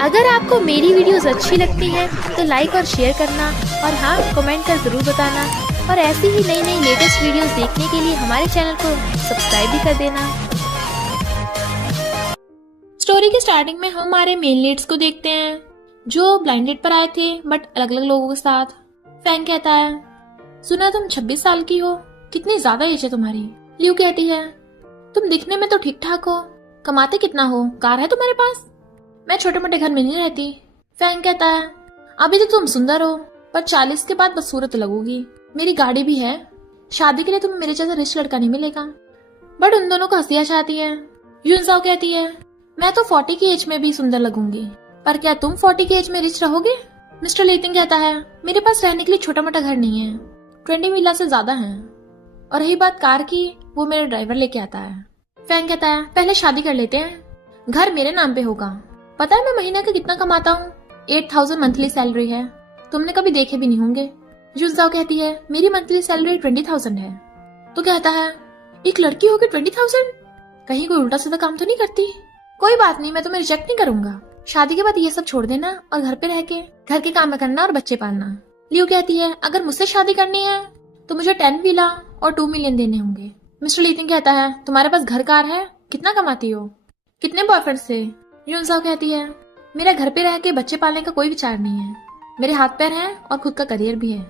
अगर आपको मेरी वीडियोस अच्छी लगती है तो लाइक और शेयर करना और हाँ कमेंट कर जरूर बताना। और ऐसी ही नई नई लेटेस्ट वीडियोस देखने के लिए हमारे चैनल को सब्सक्राइब भी कर देना। स्टोरी की स्टार्टिंग में हम हमारे मेन लीड्स को देखते हैं जो ब्लाइंड डेट पर आए थे बट अलग अलग लोगों के साथ। फैंग कहता है, सुना तुम 26 साल की हो, कितनी ज्यादा एज है तुम्हारी। लियू कहती है, तुम दिखने में तो ठीक ठाक हो, कमाते कितना हो, कार है तुम्हारे पास। मैं छोटे मोटे घर में नहीं रहती। फैंग कहता है, अभी तो तुम सुंदर हो पर 40 के बाद बदसूरत लगोगी। मेरी गाड़ी भी है, शादी के लिए तुम्हें मेरे जैसा रिच लड़का नहीं मिलेगा। बट उन दोनों को हंसियां चाहती है। यूनसाओ कहती है, मैं तो 40 की एज में भी सुंदर लगूंगी, पर क्या तुम 40 की एज में रिच रहोगे। मिस्टर लीटिंग कहता है, मेरे पास रहने के लिए छोटा मोटा घर नहीं है, 20 विला से ज्यादा है, और रही बात कार की, वो मेरा ड्राइवर लेके आता है। फैंग कहता है, पहले शादी कर लेते हैं, घर मेरे नाम पे होगा। पता है मैं महीने का कितना कमाता हूँ, 8000 मंथली सैलरी है, तुमने कभी देखे भी नहीं होंगे। यूनसाओ कहती है, मेरी मंथली सैलरी 20,000 है। तो कहता है, एक लड़की होगी 20,000, कहीं कोई उल्टा सीधा काम तो नहीं करती। कोई बात नहीं, मैं तुम्हें रिजेक्ट नहीं करूंगा, शादी के बाद ये सब छोड़ देना और घर पे रह के घर के काम करना और बच्चे पालना। लियू कहती है, अगर मुझसे शादी करनी है तो मुझे 10 विला और 2 मिलियन देने होंगे। मिस्टर लीटिंग कहता है, तुम्हारे पास घर कार है, कितना कमाती हो, कितने बॉयफ्रेंड से। यूनसाओ कहती है, मेरा घर पे रह के बच्चे पालने का कोई विचार नहीं है, मेरे हाथ पैर हैं और खुद का करियर भी है।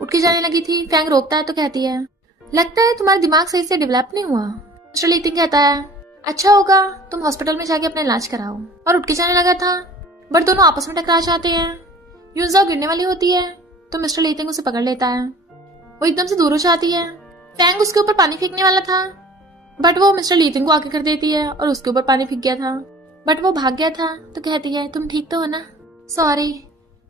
उठ के जाने लगी थी। फैंग रोकता है तो कहती है, लगता है तुम्हारा दिमाग सही से डेवलप नहीं हुआ। मिस्टर लीटिंग कहता है, अच्छा होगा तुम हॉस्पिटल में जाके अपना इलाज कराओ, और उठ के जाने लगा था। बट दोनों आपस में टकरा जाते हैं। यूनसाओ गिरने वाली होती है तो मिस्टर लीटिंग उसे पकड़ लेता है, वो एकदम से दूर हो जाती है। फैंग उसके ऊपर पानी फेंकने वाला था बट वो मिस्टर लीटिंग को आके कर देती है और उसके ऊपर पानी फेंक गया था, बट वो भाग गया था। तो कहती है, तुम ठीक तो हो ना, सॉरी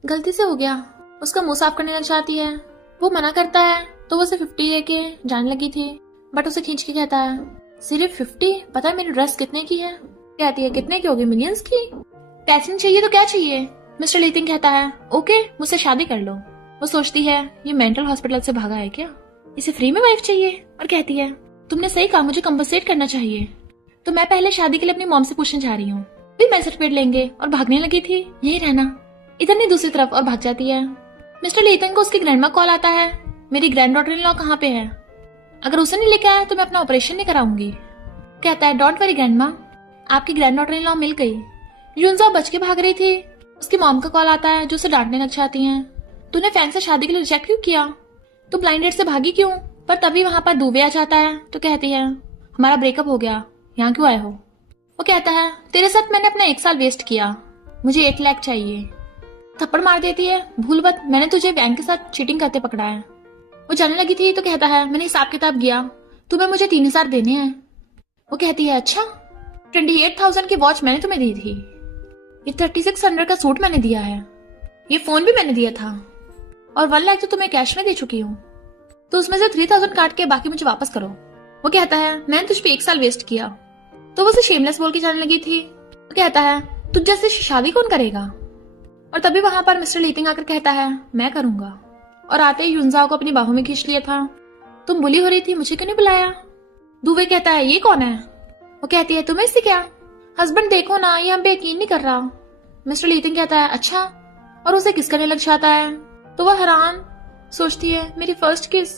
गलती से हो गया। उसका मुंह साफ करने लग जाती है। वो मना करता है तो वो उसे 50 लेके जाने लगी थी, बट उसे खींच के कहता है, सिर्फ 50, पता है मेरी ड्रेस कितने की है। कहती है, कितने की होगी, मिलियंस की। पैसे नहीं चाहिए तो क्या चाहिए। मिस्टर लीटिंग कहता है, ओके मुझसे शादी कर लो। वो सोचती है, ये मेंटल हॉस्पिटल से भागा है क्या, इसे फ्री में वाइफ चाहिए। और कहती है, तुमने सही कहा, मुझे कंपनसेट करना चाहिए, तो मैं पहले शादी के लिए अपनी मॉम से पूछने जा रही हूँ, भी मैं सर्टिफिकेट लेंगे। और भागने लगी थी, यही रहना, इधर नहीं दूसरी तरफ, और भाग जाती है। मिस्टर लीटिंग को उसकी ग्रैंडमा कॉल आता है, मेरी ग्रैंड डॉटर इन लॉ कहाँ पे है, अगर उसे नहीं लेके आया तो मैं अपना ऑपरेशन नहीं कराऊंगी। कहता है, डोंट वरी ग्रैंडमा, आपकी ग्रैंड डॉटर इन लॉ मिल गई। यूनसाओ बच के भाग रही थी, उसकी मॉम का कॉल आता है जो उसे डांटने लग जाती हैं, तूने फैंग से शादी के लिए रिजेक्ट क्यों किया, तू ब्लाइंड डेट से भागी क्यों। पर तभी वहां पर दुबे आ जाता है तो कहती है, हमारा ब्रेकअप हो गया, यहाँ क्यों आए हो। वो कहता है, तेरे साथ मैंने अपना 1 साल वेस्ट किया, मुझे 1 लाख चाहिए। थप्पड़ मार देती है, भूल मत मैंने तुझे बैंक के साथ चीटिंग करते पकड़ा है। वो जाने लगी थी तो कहता है, मैंने हिसाब किताब किया, तुम्हें मुझे 3000 देने हैं। वो कहती है, अच्छा 28,000 की वॉच मैंने तुम्हें दी थी, ये 3600 का सूट मैंने दिया है, ये फोन भी मैंने दिया था, और 1 लाख तो तुम्हें कैश में दे चुकी हूँ, तो उसमें से 3000 काट के बाकी मुझे वापस करो। वो कहता है, मैंने तुझ पे 1 साल वेस्ट किया। तो वो उसे शेमलेस बोल के जाने लगी थी। वो कहता है, तुझ जैसे शादी कौन करेगा। और तभी वहां पर मिस्टर लीटिंग आकर कहता है, मैं करूंगा। और आते ही यूनसाओ को अपनी बाहों में खींच लिया था। तुम बुली हो रही थी, मुझे क्यों नहीं बुलाया। दुबे कहता है, ये कौन है। वो कहती है, तुम्हें इससे क्या, हस्बैंड देखो ना, ये हम पे यकीन नहीं कर रहा। मिस्टर लीटिंग कहता है, अच्छा, और उसे किस करने लग जाता है। तो वह हैरान सोचती है, मेरी फर्स्ट किस।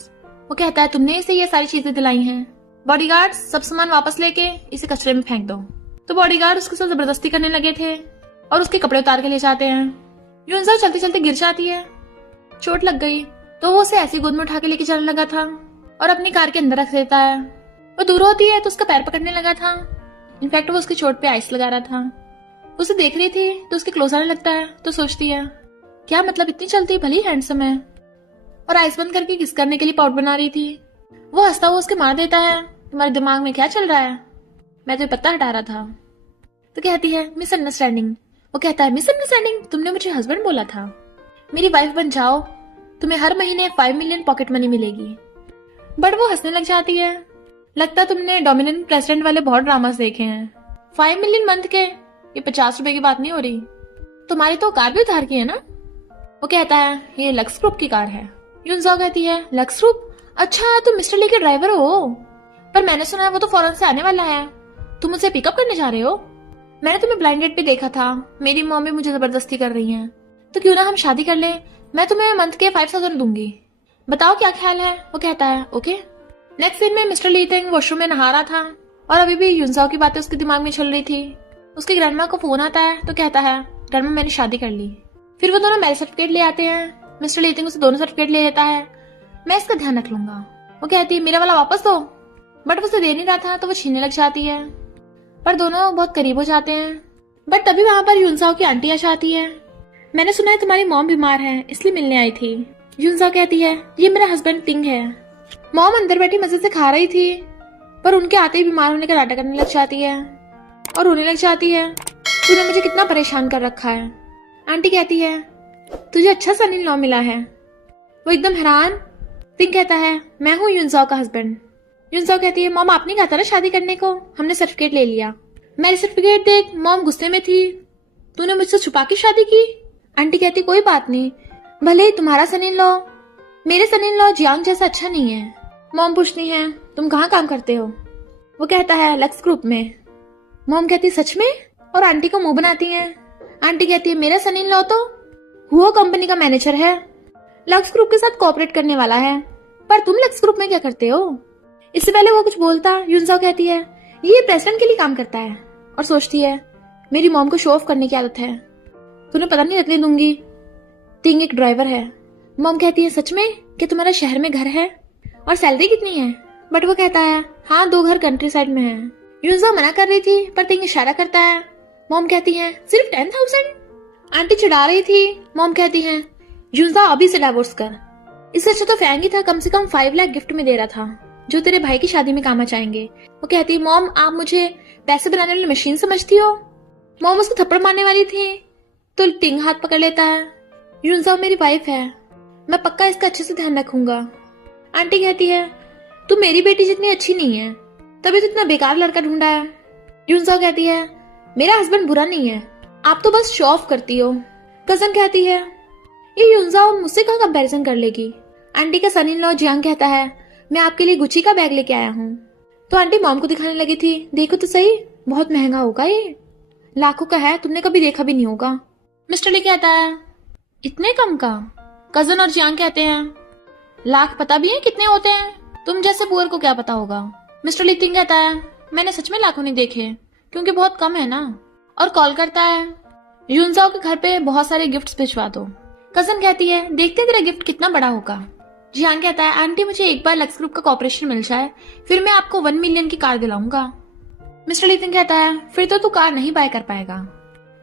वो कहता है, तुमने इसे ये सारी चीजें दिलाई हैं, बॉडीगार्ड सब सामान वापस लेके इसे कचरे में फेंक दो। तो बॉडीगार्ड उसके साथ जबरदस्ती करने लगे थे और उसके कपड़े उतार के ले जाते हैं। यूनसाओ चलते चलते गिर जाती है, चोट लग गई, तो वो उसे ऐसी गोद में उठा के लेके जाने लगा था और अपनी कार के अंदर रख देता है। वो दूर होती है तो उसका पैर पकड़ने लगा था, इनफैक्ट वो उसकी चोट पे आइस लगा रहा था। उसे देख रही थी तो उसके क्लोज आने लगता है तो सोचती है, क्या मतलब, इतनी चलती भली हैंडसम है, और आइस बंद करके किस करने के लिए पाउडर बना रही थी। वो हंसता हुआ उसके मार देता है, तुम्हारे दिमाग में क्या चल रहा है, मैं तो पत्ता हटा रहा था। तो कहती है, मिसअंडरस्टैंडिंग। वो कहता है, मिसअंडरस्टैंडिंग, तुमने मुझे हस्बैंड बोला था, मेरी वाइफ बन जाओ, तुम्हें हर महीने 5 मिलियन पॉकेट मनी मिलेगी। बट वो हंसने लग जाती है, लगता तुमने डोमिनेंट प्रेसिडेंट वाले बहुत ड्रामास देखे हैं, 5 मिलियन मंथ के, ये 50 रुपए की बात नहीं हो रही, तुम्हारी तो कार भी उधार की है ना। वो कहता है, ये लक्स ग्रुप की कार है। यूनसाओ कहती है, लक्स ग्रुप, अच्छा तुम मिस्टर ली के ड्राइवर हो, पर मैंने सुना है वो तो फॉरेन से आने वाला है, तुम उसे पिकअप करने जा रहे हो। मैंने तुम्हें ब्लाइंड डेट पे देखा था, मेरी मॉम भी मुझे जबरदस्ती कर रही हैं, तो क्यों ना हम शादी कर लें, मैं तुम्हें मंथ के 5,000 दूंगी, बताओ क्या ख्याल है। वो कहता है ओके। नेक्स्ट दिन में मिस्टर लीटिंग वॉशरूम में नहा रहा था और अभी भी युनसाओ की बातें उसके दिमाग में चल रही थी। उसकी ग्रैंडमा को फोन आता है तो कहता है ग्रैंडमा मैंने शादी कर ली। फिर वो दोनों मैरिज सर्टिफिकेट ले आते हैं। मिस्टर लीटिंग उसे दोनों सर्टिफिकेट ले लेता है। मैं इसका ध्यान रख लूंगा। वो कहती है मेरा वाला वापस दो, बट वो उसे दे नहीं रहा था तो वो छीनने लग जाती है, पर दोनों बहुत करीब हो जाते हैं। बट तभी वहां पर युनसाओ की आंटी आशा आती है। मैंने सुना है तुम्हारी मॉम बीमार है इसलिए मिलने आई थी। युनसाओ कहती है ये मेरा हस्बैंड तिंग है। मॉम अंदर बैठी मजे से खा रही थी, पर उनके आते ही बीमार होने का नाटक करने लग जाती है और रोने लग जाती है। तूने मुझे कितना परेशान कर रखा है। आंटी कहती है तुझे अच्छा सन इन लॉ मिला है। वो एकदम हैरान। तिंग कहता है मैं हूँ युनसाओ का हस्बैंड। युनसाओ कहती है मॉम आपने कहा था ना शादी करने को, हमने सर्टिफिकेट ले लिया। मेरी सर्टिफिकेट देख। मॉम गुस्से में थी, तूने मुझसे छुपा के शादी की। आंटी कहती कोई बात नहीं, भले ही तुम्हारा सन इन लॉ मेरे सन इन लॉ जियांग जैसा अच्छा नहीं है। मॉम पूछती है तुम कहाँ काम करते हो। वो कहता है लक्स ग्रुप में। मॉम कहती सच में, और आंटी को मुंह बनाती है। आंटी कहती है मेरा सन इन लॉ तो हुआ कंपनी का मैनेजर है, लक्स ग्रुप के साथ कोऑपरेट करने वाला है, पर तुम लक्स ग्रुप में क्या करते हो। इससे पहले वो कुछ बोलता, युनसाओ कहती है ये प्रेसिडेंट के लिए काम करता है, और सोचती है मेरी मॉम को शो ऑफ करने की आदत है, तूने पता नहीं रखने दूंगी। तिंग एक ड्राइवर है। मॉम कहती है सच में कि तुम्हारा शहर में घर है और सैलरी कितनी है। बट वो कहता है हाँ 2 घर कंट्री साइड में है। युनसाओ मना कर रही थी पर तिंग इशारा करता है। मॉम कहती है सिर्फ 10,000। आंटी चिढ़ा रही थी। मॉम कहती है युनसाओ अभी से डाइवोर्स कर, इससे अच्छा तो फैंग ही था, कम से कम 5 लाख गिफ्ट में दे रहा था जो तेरे भाई की शादी में काम आ जाएंगे। वो कहती है मॉम आप मुझे पैसे बनाने वाली मशीन समझती हो। मॉम उसको थप्पड़ मारने वाली थी तो तिंग हाथ पकड़ लेता है। युनसाओ मेरी वाइफ है, मैं पक्का इसका अच्छे से ध्यान रखूंगा। आंटी कहती है तू मेरी बेटी जितनी अच्छी नहीं है, तभी तो इतना बेकार लड़का ढूंढा है। युनसाओ कहती है मेरा हस्बैंड बुरा नहीं है, आप तो बस शो ऑफ करती हो। कजन कहती है ये युनसाओ मुझसे कहाँ कंपैरिजन कर लेगी। आंटी का सन इन लॉ जियांग कहता है मैं आपके लिए गुची का बैग लेके आया हूँ। तो आंटी मॉम को दिखाने लगी थी, देखो तो सही बहुत महंगा होगा, ये लाखों का है, तुमने कभी देखा भी नहीं होगा। मिस्टर लेके आता है इतने कम का। कजन और जियांग कहते हैं लाख पता भी है कितने होते हैं, तुम जैसे पुअर को क्या पता होगा। मिस्टर लीटिंग कहता है मैंने सच में लाखों नहीं देखे क्योंकि बहुत कम है ना, और कॉल करता है युनसाओ के घर पे बहुत सारे गिफ्ट्स भिजवा दो। कजन कहती है देखते तेरा गिफ्ट कितना बड़ा होगा। जियांग कहता है आंटी मुझे एक बार लक्स ग्रुप का कॉर्पोरेशन मिल जाए फिर मैं आपको 1 मिलियन की कार दिलाऊंगा। मिस्टर लीटिंग कहता है फिर तो तू कार नहीं बाय कर पाएगा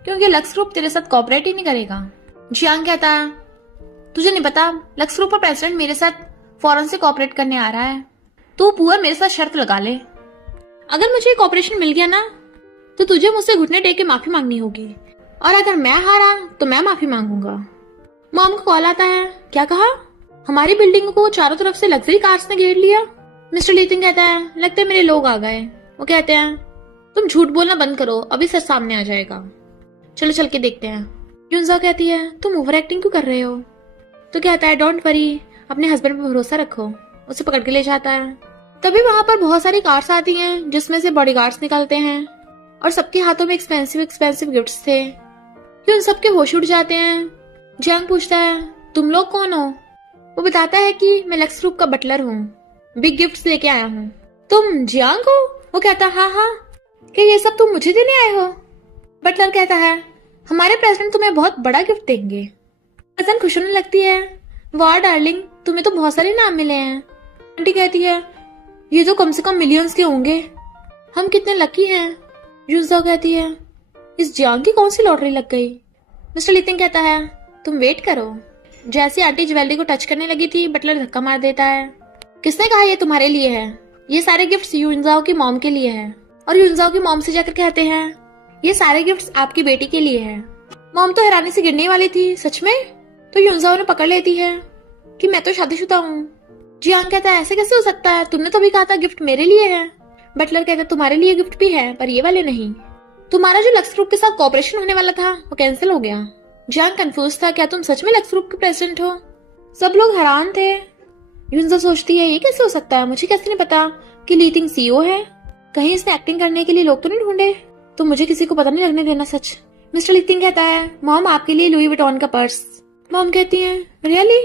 क्योंकि लक्स ग्रुप तेरे साथ कॉर्पोरेट ही नहीं करेगा। जियांग कहता है तुझे नहीं पता लक्स ग्रुप का प्रेसिडेंट मेरे साथ फॉरेन से कॉर्पोरेट करने आ रहा है, तू पुअर मेरे साथ शर्त लगा ले, अगर मुझे कॉर्पोरेशन मिल गया ना तो तुझे मुझसे घुटने टेक के माफी मांगनी होगी, और अगर मैं हारा तो मैं माफी मांगूंगा। मॉम को कॉल आता है क्या कहा, हमारी बिल्डिंग को चारों तरफ से लग्जरी कार्स ने घेर लिया। मिस्टर लीटिंग कहता है लगता है मेरे लोग आ गए। वो कहते हैं तुम झूठ बोलना बंद करो, अभी सच सामने आ जाएगा, चलो चल के देखते हैं। युनसाओ कहती है तुम ओवर एक्टिंग क्यों कर रहे हो। तो कहता है डोंट वरी, अपने हस्बैंड पर भरोसा रखो। उसे पकड़ के ले जाता है। तभी वहां पर बहुत सारी कार्स आती हैं जिसमें से बॉडीगार्ड्स निकलते हैं और सबके हाथों में एक्सपेंसिव गिफ्ट्स थे। ये उन सबके होश उड़ जाते हैं। जियांग पूछता है तुम लोग कौन हो। वो बताता है कि मैं लक्स ग्रुप का बटलर हूँ, बिग गिफ्ट्स लेके आया हूँ। तुम जियांग हो। वो कहता हाँ हाँ, कि ये सब तुम मुझे देने आए हो। बटलर कहता है हमारे प्रेसिडेंट तुम्हें बहुत बड़ा गिफ्ट देंगे। कजन खुश होने लगती है, वाह डार्लिंग तुम्हें तो बहुत सारे इनाम मिले हैं। आंटी कहती है ये तो कम से कम मिलियंस के होंगे, हम कितने लकी हैं। युनसाओ कहती है इस जियांग की कौन सी लॉटरी लग गई। मिस्टर लीटिंग कहता है तुम वेट करो। जैसे आंटी ज्वेलरी को टच करने लगी थी, बटलर धक्का मार देता है। किसने कहा ये तुम्हारे लिए है, ये सारे गिफ्ट्स युनसाओ की मॉम के लिए है। और युनसाओ की मॉम से जाकर कहते हैं ये सारे गिफ्ट्स आपकी बेटी के लिए है। मॉम तो हैरानी से गिरने वाली थी, सच में। तो युनसाओ ने पकड़ लेती है कि मैं तो शादीशुदा हूँ। जियांग कहता है ऐसे कैसे हो सकता है, तुमने तो भी कहा था गिफ्ट मेरे लिए है। बटलर कहता है तुम्हारे लिए गिफ्ट भी है पर ये वाले नहीं। तुम्हारा जो लक्स ग्रुप के साथ कॉपरेशन होने वाला था वो कैंसिल हो गया। जियांग कंफ्यूज था, क्या तुम सच में लक्स ग्रुप के प्रेसिडेंट हो। सब लोग हैरान थे। युनसाओ सोचती है ये कैसे हो सकता है, मुझे कैसे नहीं पता कि लीटिंग सीईओ है, कहीं इसने एक्टिंग करने के लिए लोग तो नहीं ढूंढे। तो मुझे किसी को पता नहीं लगने देना सच। मिस्टर लिथिंग कहता है, मॉम आपके लिए लुई विटॉन का पर्स। मॉम कहती है, रियली?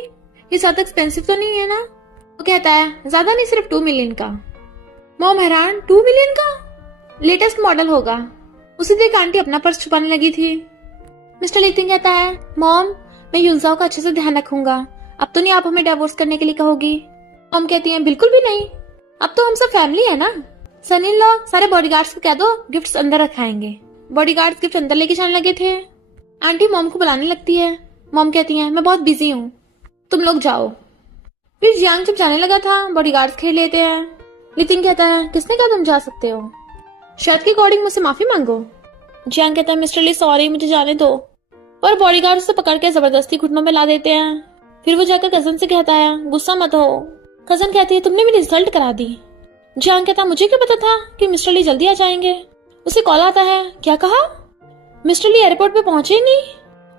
ये ज्यादा एक्सपेंसिव तो नहीं है ना? वो कहता है, ज्यादा नहीं, सिर्फ 2 मिलियन का। मॉम हैरान, 2 मिलियन का? लेटेस्ट मॉडल होगा। उसी देख आंटी अपना पर्स छुपाने लगी थी। मिस्टर लिथिंग कहता है, मॉम मैं युनजाओ का अच्छे से ध्यान रखूंगा, अब तो नहीं आप हमें डिवोर्स करने के लिए कहोगी? मॉम कहती है, बिल्कुल भी नहीं, अब तो हम सब फैमिली है ना। सन इन लॉ सारे बॉडीगार्ड्स को कह दो गिफ्ट्स अंदर रखाएंगे। बॉडीगार्ड्स गिफ्ट अंदर लेके जाने लगे थे। आंटी मॉम को बुलाने लगती है। मॉम कहती है, मैं बहुत बिजी हूँ, तुम लोग जाओ। फिर जियांग जब जाने लगा था, बॉडीगार्ड्स खेल लेते हैं। लिथिंग कहता है, किसने कहा तुम जा सकते हो? शर्त के अकॉर्डिंग मुझसे माफी मांगो। जियांग कहता है, मिस्टर ली सॉरी, मुझे जाने दो। और बॉडीगार्ड से पकड़ के जबरदस्ती घुटनों में ला देते हैं। फिर वो जाकर कजन से कहता है, गुस्सा मत हो। कजन कहती है, तुमने मेरी इंसल्ट करा दी। जियांग कहता है, मुझे क्या पता था कि मिस्टर ली जल्दी आ जाएंगे। उसे कॉल आता है, क्या कहा? मिस्टर ली एयरपोर्ट पे पहुंचे ही नहीं।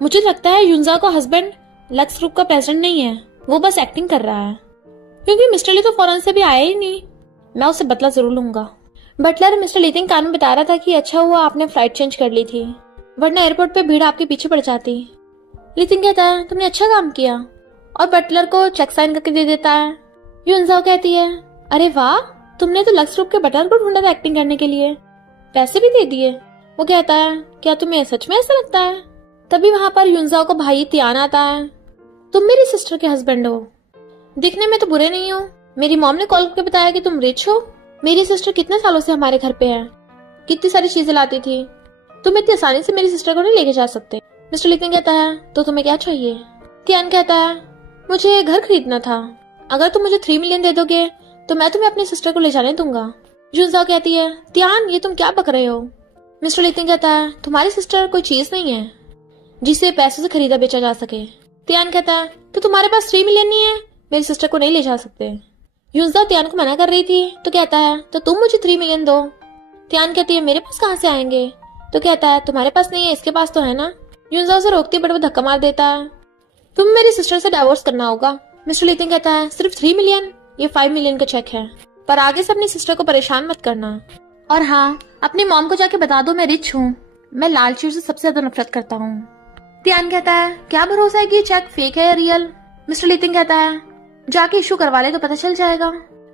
मुझे लगता है युनजा का हस्बैंड लक्स ग्रुप का प्रेसिडेंट नहीं है, वो बस एक्टिंग कर रहा है, क्योंकि मिस्टर ली तो फॉरेन से भी आया ही नहीं। मैं उससे बदला जरूर लूंगा। बटलर मिस्टर लिथिंग कान में बता रहा था कि अच्छा हुआ आपने फ्लाइट चेंज कर ली थी, वरना एयरपोर्ट पे भीड़ आपके पीछे पड़ जाती। लिथिंग कहता है, तुमने अच्छा काम किया, और बटलर को चेक साइन करके दे देता है। युनजाओ कहती है, अरे वाह, तुमने तो लक्स ग्रुप के बटलर को ढूंढा था एक्टिंग करने के लिए, पैसे भी दे दिए। वो कहता है, क्या तुम्हें सच में ऐसा लगता है? तभी वहां पर युनजाओ का भाई तियान आता है। तुम मेरी सिस्टर के हस्बैंड हो, दिखने में तो बुरे नहीं हो। मेरी मॉम ने कॉल करके बताया कि तुम रिच हो। मेरी सिस्टर कितने सालों से हमारे घर पे है, कितनी सारी चीजें लाती थी, तुम इतनी आसानी से मेरी सिस्टर को नहीं लेके जा सकते। मिस्टर लिथिंग कहता है, तो तुम्हें क्या चाहिए? तियान कहता है, मुझे घर खरीदना था, अगर तुम मुझे 3 मिलियन दे दोगे तो मैं तुम्हें अपनी सिस्टर को ले जाने दूंगा। युनजाओ कहती है, तियान ये तुम क्या बक रहे हो? मिस्टर लिथिंग कहता है, तुम्हारी सिस्टर कोई चीज नहीं है जिसे पैसों से खरीदा बेचा जा सके। तियान कहता है, तो तुम्हारे पास 3 मिलियन नहीं है, मेरी सिस्टर को नहीं ले जा सकते। युनजाओ तियान को मना कर रही थी, तो कहता है, तो तुम मुझे 3 मिलियन दो। तियान कहती है, मेरे पास कहाँ से आएंगे? तो कहता है, तुम्हारे पास नहीं है, इसके पास तो है ना। युनजाओ से रोकती बट वो धक्का मार देता है। तुम मेरी सिस्टर से डिवोर्स करना होगा। मिस्टर लिथिंग कहता है, सिर्फ 3 मिलियन? ये 5 मिलियन का चेक है, पर आगे से अपनी सिस्टर को परेशान मत करना। और हाँ, अपनी मॉम को जाके बता दो मैं रिच हूँ, मैं लालची से सबसे ज्यादा नफरत करता हूँ। तियान कहता है, क्या भरोसा है कि ये चेक फेक है या रियल? मिस्टर लिथिंग कहता है, जाके इशू करवा ले तो पता चल जाएगा।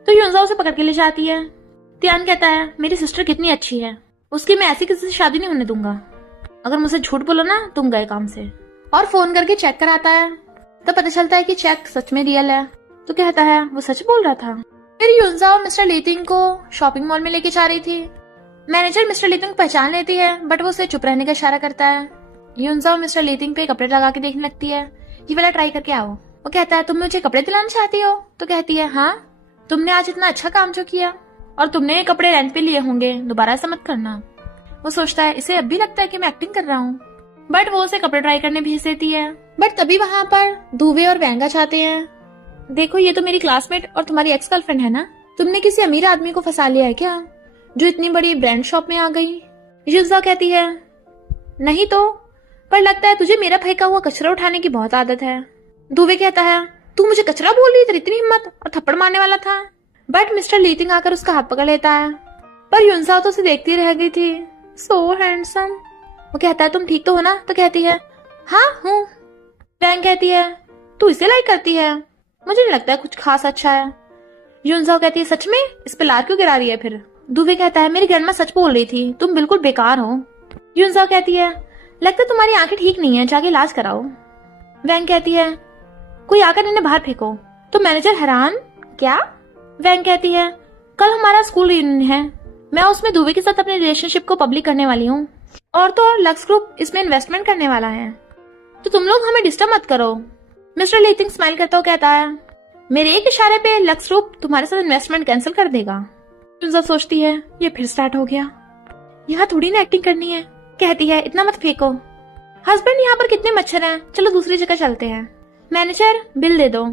तो युनजाओ से पकड़ के ले जाती है। तियान कहता है, मेरी सिस्टर कितनी अच्छी है, उसकी मैं ऐसी किसी से शादी नहीं होने दूंगा। अगर मुझसे झूठ बोलो ना तुम गए काम से। और फोन करके चेक कराता है, तो पता चलता है कि चेक सच में रियल है। तो कहता है, वो सच बोल रहा था। फिर युनजाओ मिस्टर लिथिंग को शॉपिंग मॉल में लेके जा रही थी। मैनेजर मिस्टर लिथिंग पहचान लेती है, बट वो उसे चुप रहने का इशारा करता है। युनजाओ मिस्टर लिथिंग पे कपड़े लगा के देखने लगती है, ये वाला ट्राई करके आओ। वो कहता है, तुम मुझे कपड़े दिलाना चाहती हो? तो कहती है, हाँ, तुमने आज इतना अच्छा काम जो किया, और तुमने ये कपड़े रेंट पे लिए होंगे, दोबारा ऐसा मत करना। वो सोचता है, इसे अब भी लगता है कि मैं एक्टिंग कर रहा हूँ, बट वो उसे कपड़े ट्राई करने भेज देती है। बट तभी वहां पर दुवे और वेंगा चाहते हैं। देखो, ये तो मेरी क्लासमेट और तुम्हारी एक्स गर्लफ्रेंड है ना, तुमने किसी अमीर आदमी को फंसा लिया है क्या, जो इतनी बड़ी ब्रांड शॉप में आ गई? युनजाओ कहती है, नहीं तो, पर लगता है तुझे मेरा फेंका हुआ कचरा उठाने की बहुत आदत है। दुवे कहता है, तू मुझे कचरा बोल रही, तेरी इतनी हिम्मत, और थप्पड़ मारने वाला था। बट मिस्टर लिथिंग आकर उसका हाथ पकड़ लेता है, पर युनजाओ तो उसे देखती रह गई थी। सो हैंडसम। वो कहता है, तुम ठीक तो हो ना? तो कहती है, हाँ हूँ। वैंग कहती है, तू इसे लाइक करती है? मुझे नहीं लगता है कुछ खास अच्छा है। युनजाओ कहती है, सच में? इस पे लार क्यों गिरा रही है फिर? दुवे कहता है, मेरी ग्रैंडमा सच बोल रही थी, तुम बिल्कुल बेकार हो। युनजाओ कहती है, लगता है तुम्हारी आंखें ठीक नहीं है, जाके इलाज कराओ। वैंग कहती है, कोई आकर इन्हें बाहर फेंको। तो मैनेजर हैरान, क्या? वैंग कहती है, कल हमारा स्कूल रियूनियन है, मैं उसमें दुवे के साथ अपने रिलेशनशिप को पब्लिक करने वाली हूँ, और तो और लक्स ग्रुप इसमें इन्वेस्टमेंट करने वाला है, तो तुम लोग हमें डिस्टर्ब मत करो। मिस्टर लिथिंग स्माइल करता हुआ कहता है, मेरे एक इशारे पे लक्स ग्रुप तुम्हारे साथ इन्वेस्टमेंट कैंसिल कर देगा। युनजाओ सोचती है, ये फिर स्टार्ट हो गया, यहाँ थोड़ी ना एक्टिंग करनी है। कहती है, इतना मत फेंको, हस्बैंड यहाँ पर कितने मच्छर हैं, चलो दूसरी जगह चलते हैं। मैनेजर, बिल दे दो।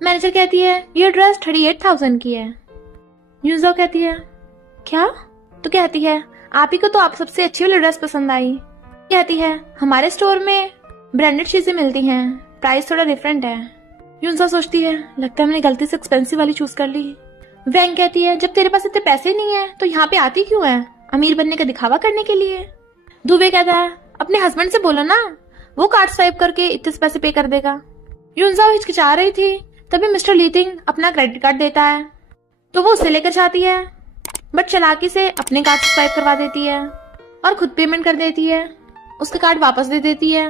मैनेजर कहती है, ये ड्रेस 38,000 की है। युनजाओ कहती है, क्या? तो कहती है, आप ही को तो आप सबसे अच्छी वाली ड्रेस पसंद आई। कहती है, हमारे स्टोर में ब्रांडेड चीजें मिलती हैं, प्राइस थोड़ा डिफरेंट है। युनजाओ सोचती है, लगता है मैंने गलती से एक्सपेंसिव वाली चूज कर ली। वैंग कहती है, जब तेरे पास इतने पैसे नहीं है तो यहाँ पे आती क्यों है? अमीर बनने का दिखावा करने के लिए। दुबे कहता है अपने हस्बैंड से बोलो ना, वो कार्ड स्वाइप करके इतने पैसे पे कर देगा। यूनजाओ हिचकिचा रही थी, तभी मिस्टर लीटिंग अपना क्रेडिट कार्ड देता है तो वो उसे लेकर जाती है, बट चालाकी से अपने कार्ड से स्वाइप करवा देती है और खुद पेमेंट कर देती है। उसका कार्ड वापस दे देती है।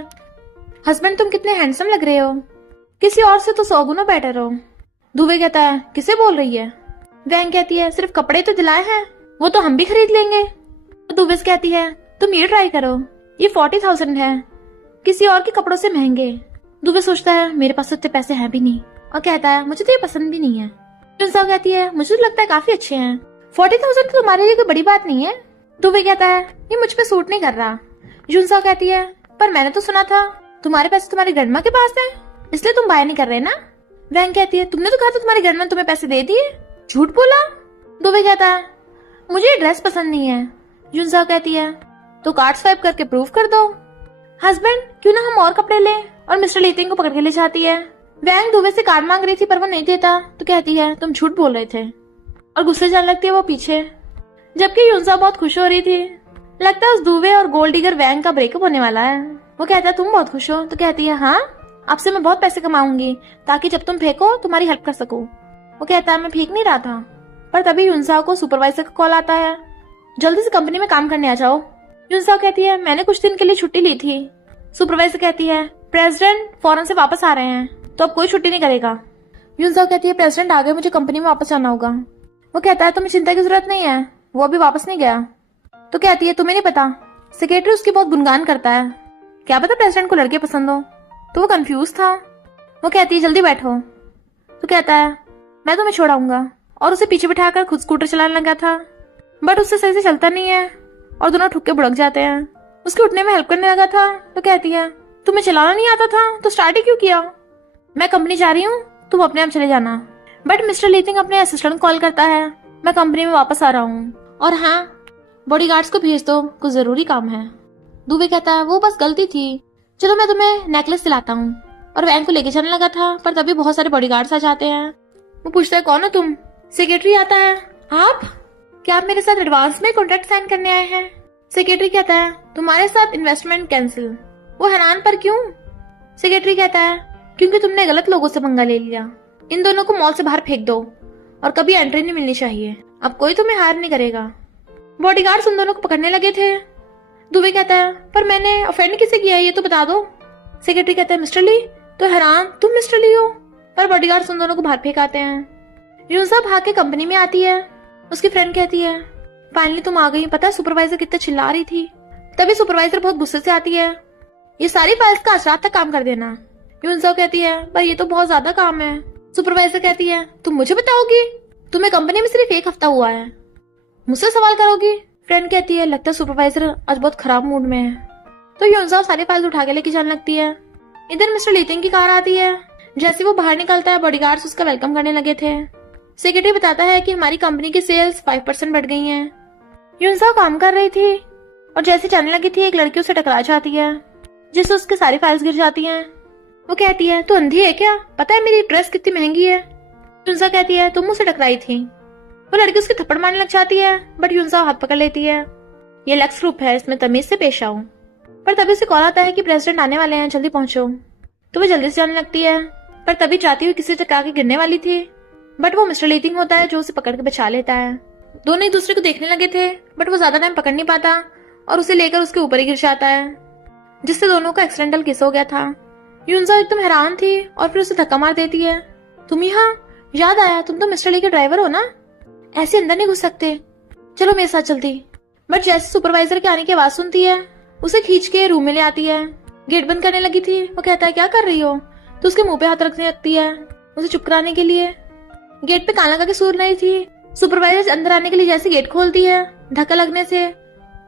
हस्बैंड तुम कितने हैंडसम लग रहे हो, किसी और से तो 100 गुना बेटर हो। दुबे कहता है किसे बोल रही है। वैंग कहती है सिर्फ कपड़े तो दिलाए हैं, वो तो हम भी खरीद लेंगे। तो दुबे से कहती है तुम ये ट्राई करो, ये 40,000 है, किसी और के कपड़ों से महंगे। दुबे सोचता है मेरे पास तो इतने पैसे हैं भी नहीं और कहता है मुझे तो ये पसंद भी नहीं है। युनसाओ कहती है मुझे तो लगता है काफी अच्छे हैं, 40,000 तो तुम्हारे लिए कोई बड़ी बात नहीं है। दुबे कहता है ये मुझ पे सूट नहीं कर रहा। युनसाओ कहती है पर मैंने तो सुना था तुम्हारे पैसे तुम्हारी ग्रैंडमा के पास है, इसलिए तुम बाय नहीं कर रहे ना। वैंग कहती है तुमने तो कहा था तुम्हारी ग्रैंडमा ने तुम्हें पैसे दे दिए, झूठ बोला। दुबे कहता है मुझे ये ड्रेस पसंद नहीं है। युनसाओ कहती है तो कार्ड स्वाइप करके प्रूव कर दो। हस्बैंड क्यों ना हम और कपड़े लें, और मिस्टर लीटिंग को पकड़ के ले जाती है। वैंग दुबे से कार्ड मांग रही थी पर वो नहीं देता तो कहती है तुम झूठ बोल रहे थे, और गुस्से जाने लगती है वो पीछे। जबकि युनसाओ बहुत खुश हो रही थी, लगता है उस दुबे और गोल्ड डिगर वैंग का ब्रेकअप होने वाला है। वो कहता है तुम बहुत खुश हो, तो कहती है हाँ, आपसे मैं बहुत पैसे कमाऊंगी ताकि जब तुम फेंको तुम्हारी हेल्प कर सकूं। वो कहता है मैं फेंक नहीं रहा था। पर तभी युनसाओ को सुपरवाइजर का कॉल आता है, जल्दी से कंपनी में काम करने आ जाओ। युनसाओ कहती है मैंने कुछ दिन के लिए छुट्टी ली थी। सुपरवाइजर कहती है प्रेसिडेंट फॉरेन से वापस आ रहे हैं तो अब कोई छुट्टी नहीं करेगा। युनसाओ कहती है प्रेसिडेंट आ गए, मुझे कंपनी में वापस जाना होगा। वो कहता है तुम्हें चिंता की जरूरत नहीं है, वो अभी वापस नहीं गया। तो कहती है तुम्हें नहीं पता, सेक्रेटरी उसकी बहुत गुणगान करता है, क्या पता प्रेसिडेंट को लड़के पसंद हो। तो वो कंफ्यूज था। वो कहती है जल्दी बैठो। तो कहता है मैं तुम्हें छोड़ाऊंगा, और उसे पीछे बिठाकर खुद स्कूटर चलाने लगा था, बट उससे सही से चलता नहीं है और दोनों ठुक के बुड़क जाते हैं। उसके उठने में हेल्प करने लगा था तो कहती है तुम्हें चलाना नहीं आता था तो स्टार्ट ही क्यों किया। मैं कंपनी जा रही हूँ, तुम अपने आप चले जाना। बट मिस्टर लीटिंग अपने असिस्टेंट को कॉल करता है, मैं कंपनी में वापस आ रहा हूँ, और हाँ बॉडीगार्ड्स को भेज दो, कुछ जरूरी काम है। दुबे कहता है वो बस गलती थी, चलो मैं तुम्हें नेकलेस दिलाता हूँ। और वैन को लेके जाने लगा था, पर तभी बहुत सारे बॉडीगार्ड्स आ जाते हैं। वो पूछता है कौन हो तुम। सेक्रेटरी आता है, आप क्या आप मेरे साथ एडवांस में कॉन्ट्रैक्ट साइन करने आए हैं। सेक्रेटरी कहता है तुम्हारे साथ इन्वेस्टमेंट कैंसिल। वो हैरान पर क्यों। सेक्रेटरी कहता है क्योंकि तुमने गलत लोगों से पंगा ले लिया, इन दोनों को मॉल से बाहर फेंक दो और कभी एंट्री नहीं मिलनी चाहिए, अब कोई तुम्हें हायर नहीं करेगा। बॉडीगार्ड्स उन दोनों को पकड़ने लगे थे। दुबे कहता है पर मैंने ऑफेंड किसे किया है ये तो बता दो। सेक्रेटरी कहता है मिस्टर ली। तो हैरान तुम मिस्टर ली हो। पर बॉडीगार्ड्स उन दोनों को बाहर फेंक आते हैं। यूनसा भाग के कंपनी में आती है। उसकी फ्रेंड कहती है फाइनली तुम आ गई, पता है सुपरवाइजर कितना चिल्ला रही थी। तभी सुपरवाइजर बहुत गुस्से से आती है, ये सारी फाइल्स का आज रात तक काम कर देना। यूनसा कहती है पर ये तो बहुत ज्यादा काम है। सुपरवाइजर कहती है तुम मुझे बताओगी, तुम्हें कंपनी में सिर्फ 1 हफ्ता हुआ है, मुझसे सवाल करोगी। फ्रेंड कहती है लगता है सुपरवाइजर आज बहुत खराब मूड में है। तो यूनसा सारी फाइल्स उठा के लेके जाने लगती है। इधर मिस्टर लीटिंग की कार आती है। जैसे वो बाहर निकलता है बॉडीगार्ड्स उसका वेलकम करने लगे थे। सेक्रेटरी बताता है कि हमारी कंपनी की सेल्स 5% बढ़ गई हैं। यूनसा काम कर रही थी और जैसे जाने लगी थी एक लड़की उसे टकरा जाती है, जिससे उसकी सारी फाइल्स गिर जाती हैं। वो कहती है तू अंधी है क्या, पता है मेरी ड्रेस कितनी महंगी है। यूनसा कहती है तुम मुझसे टकराई थी। वो लड़की उसके थप्पड़ मारने लग जाती है, बट यूनसा हाथ पकड़ लेती है। ये लक्स ग्रुप है, इसमें तमीज से पेश आओ। पर तभी उसे कॉल आता है कि प्रेसिडेंट आने वाले हैं, जल्दी पहुंचो। तो वो जल्दी से जाने लगती है, पर तभी जाती हुई किसी से टकरा के गिरने वाली थी, बट वो मिस्टर लीटिंग होता है जो उसे पकड़ के बचा लेता है। दोनों एक दूसरे को देखने लगे थे, बट वो ज्यादा टाइम पकड़ नहीं पाता और उसे लेकर उसके ऊपर ही गिर जाता है, जिससे दोनों का एक्सीडेंटल किस हो गया था। यूनसा एकदम हैरान थी और फिर उसे धक्का मार देती है। तुम यहाँ, याद आया तुम तो मिस्टर ली के ड्राइवर हो ना, ऐसे अंदर नहीं घुस सकते, चलो मेरे साथ चलती। बट जैसे सुपरवाइजर के आने की आवाज सुनती है उसे खींच के रूम में ले आती है। गेट बंद करने लगी थी। वो कहता है क्या कर रही हो, तो उसके मुंह पे हाथ रखने लगती है उसे चुप कराने के लिए। गेट पे कान लगा के सूर रही थी। सुपरवाइजर अंदर आने के लिए जैसे गेट खोलती है, धक्का लगने से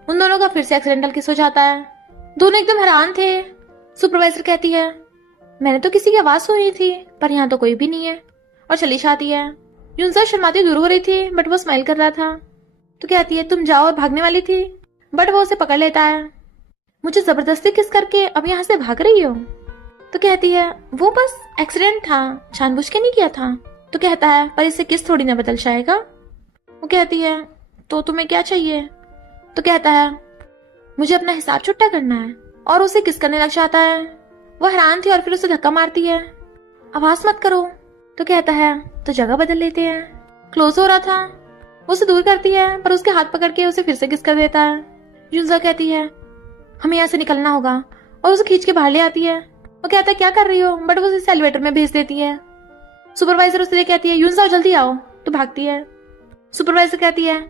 उन दोनों का फिर से एक्सीडेंटल किस हो जाता है। दोनों एकदम हैरान थे। सुपरवाइजर कहती है मैंने तो किसी की आवाज सुनी थी, पर यहाँ तो कोई भी नहीं है, और चली जाती है। यूनसा शर्माती दूर हो रही थी, बट वो स्माइल कर रहा था। तो कहती है तुम जाओ, और भागने वाली थी, बट वो उसे पकड़ लेता है। मुझे जबरदस्ती किस करके अब यहाँ से भाग रही हो। तो कहती है वो बस एक्सीडेंट था, जानबूझ के नहीं किया था। तो कहता है पर इससे किस थोड़ी ना बदल जाएगा। वो कहती है तो तुम्हें क्या चाहिए। तो कहता है मुझे अपना हिसाब छुट्टा करना है और उसे किस करने लग जाता है। वो हैरान थी और फिर उसे धक्का मारती है। आवाज मत करो। तो कहता है तो जगह बदल लेते हैं। क्लोज हो रहा था, वो उसे दूर करती है पर उसके हाथ पकड़ के उसे फिर से किस कर देता है। युनजाओ कहती है हमें यहाँ से निकलना होगा और उसे खींच के बाहर ले आती है। वो कहता है क्या कर रही हो, बट वो उसे एलिवेटर में भेज देती है। सुपरवाइजर उसे कहती है युनजाओ जल्दी आओ, तो भागती है। सुपरवाइजर कहती है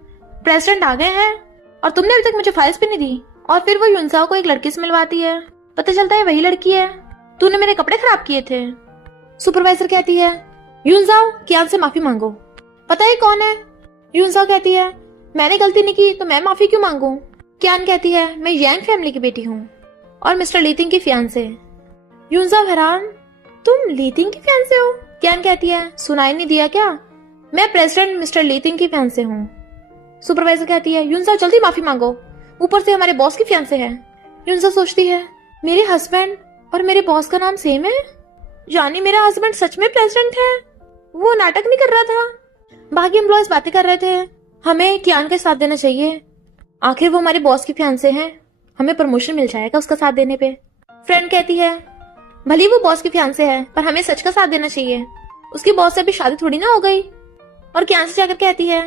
प्रेसिडेंट आ गए हैं और तुमने अभी तक मुझे फाइल्स भी नहीं दी। और फिर वो युनजाओ को एक लड़की से मिलवाती है। पता चलता है वही लड़की है, तूने मेरे कपड़े खराब किए थे। सुपरवाइजर कहती है युनजाओ कियान से माफी मांगो। पता है कौन है? युनजाओ कहती है मैंने गलती नहीं की तो मैं माफी क्यों मांगू। कियान कहती है मैं यांग फैमिली की बेटी हूँ और मिस्टर लीतिंग की फियांसे। युनजाओ हैरान, तुम लीतिंग की फियांसे हो? कियान कहती है सुनाई नहीं दिया क्या, मैं प्रेसिडेंट मिस्टर लीतिंग की फियांसे हूँ। सुपरवाइजर कहती है युनजाओ जल्दी माफी मांगो, ऊपर से हमारे बॉस की फियांसे है। युनजाओ सोचती है मेरे हस्बैंड और मेरे बॉस का नाम सेम है, यानी मेरा हस्बैंड सच में प्रेसिडेंट है, वो नाटक नहीं कर रहा था। बाकी एम्प्लॉयज बातें कर रहे थे हमें कियान का साथ देना चाहिए, आखिर वो हमारे बॉस की फियांसे हैं, हमें प्रमोशन मिल जाएगा उसका साथ देने पे। फ्रेंड कहती है भली वो बॉस की फियांसे है पर हमें सच का साथ देना चाहिए, उसकी बॉस से अभी शादी थोड़ी ना हो गई। और कियान से जाकर कहती है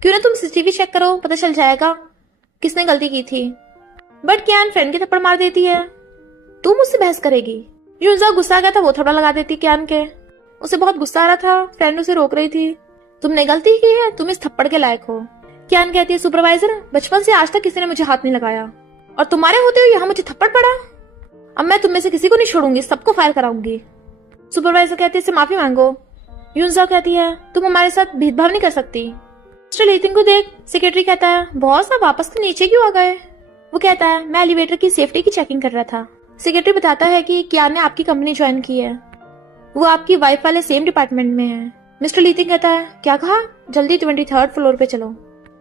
क्यों ना तुम सीसीटीवी चेक करो, पता चल जाएगा किसने गलती की थी। बट कियान फ्रेंड की थप्पड़ मार देती है, तू मुझसे बहस करेगी। युनजाओ गुस्सा आ गया था, वो थप्पड़ लगा देती कियान के। उसे बहुत गुस्सा आ रहा था, फ्रेंड उसे रोक रही थी। तुमने गलती की है, तुम इस थप्पड़ के लायक हो। कियान कहती है सुपरवाइजर बचपन से आज तक किसी ने मुझे हाथ नहीं लगाया और तुम्हारे होते हुए यहाँ मुझे थप्पड़ पड़ा, अब मैं तुम में से किसी को नहीं छोड़ूंगी, सबको फायर कराऊंगी। सुपरवाइजर कहती है इससे माफी मांगो। युनजाओ कहती है तुम हमारे साथ भेदभाव नहीं कर सकती। मिस्टर लीतिंग को देख सेक्रेटरी कहता है बॉस आप वापस तो नीचे क्यों आ गए। वो कहता है मैं एलिवेटर की सेफ्टी की चेकिंग कर रहा था। सेक्रेटरी बताता है कि कियान ने आपकी कंपनी ज्वाइन की है, वो आपकी वाइफ वाले सेम डिपार्टमेंट में है। मिस्टर लीतिंग कहता है क्या कहा, जल्दी 23rd फ्लोर पे चलो।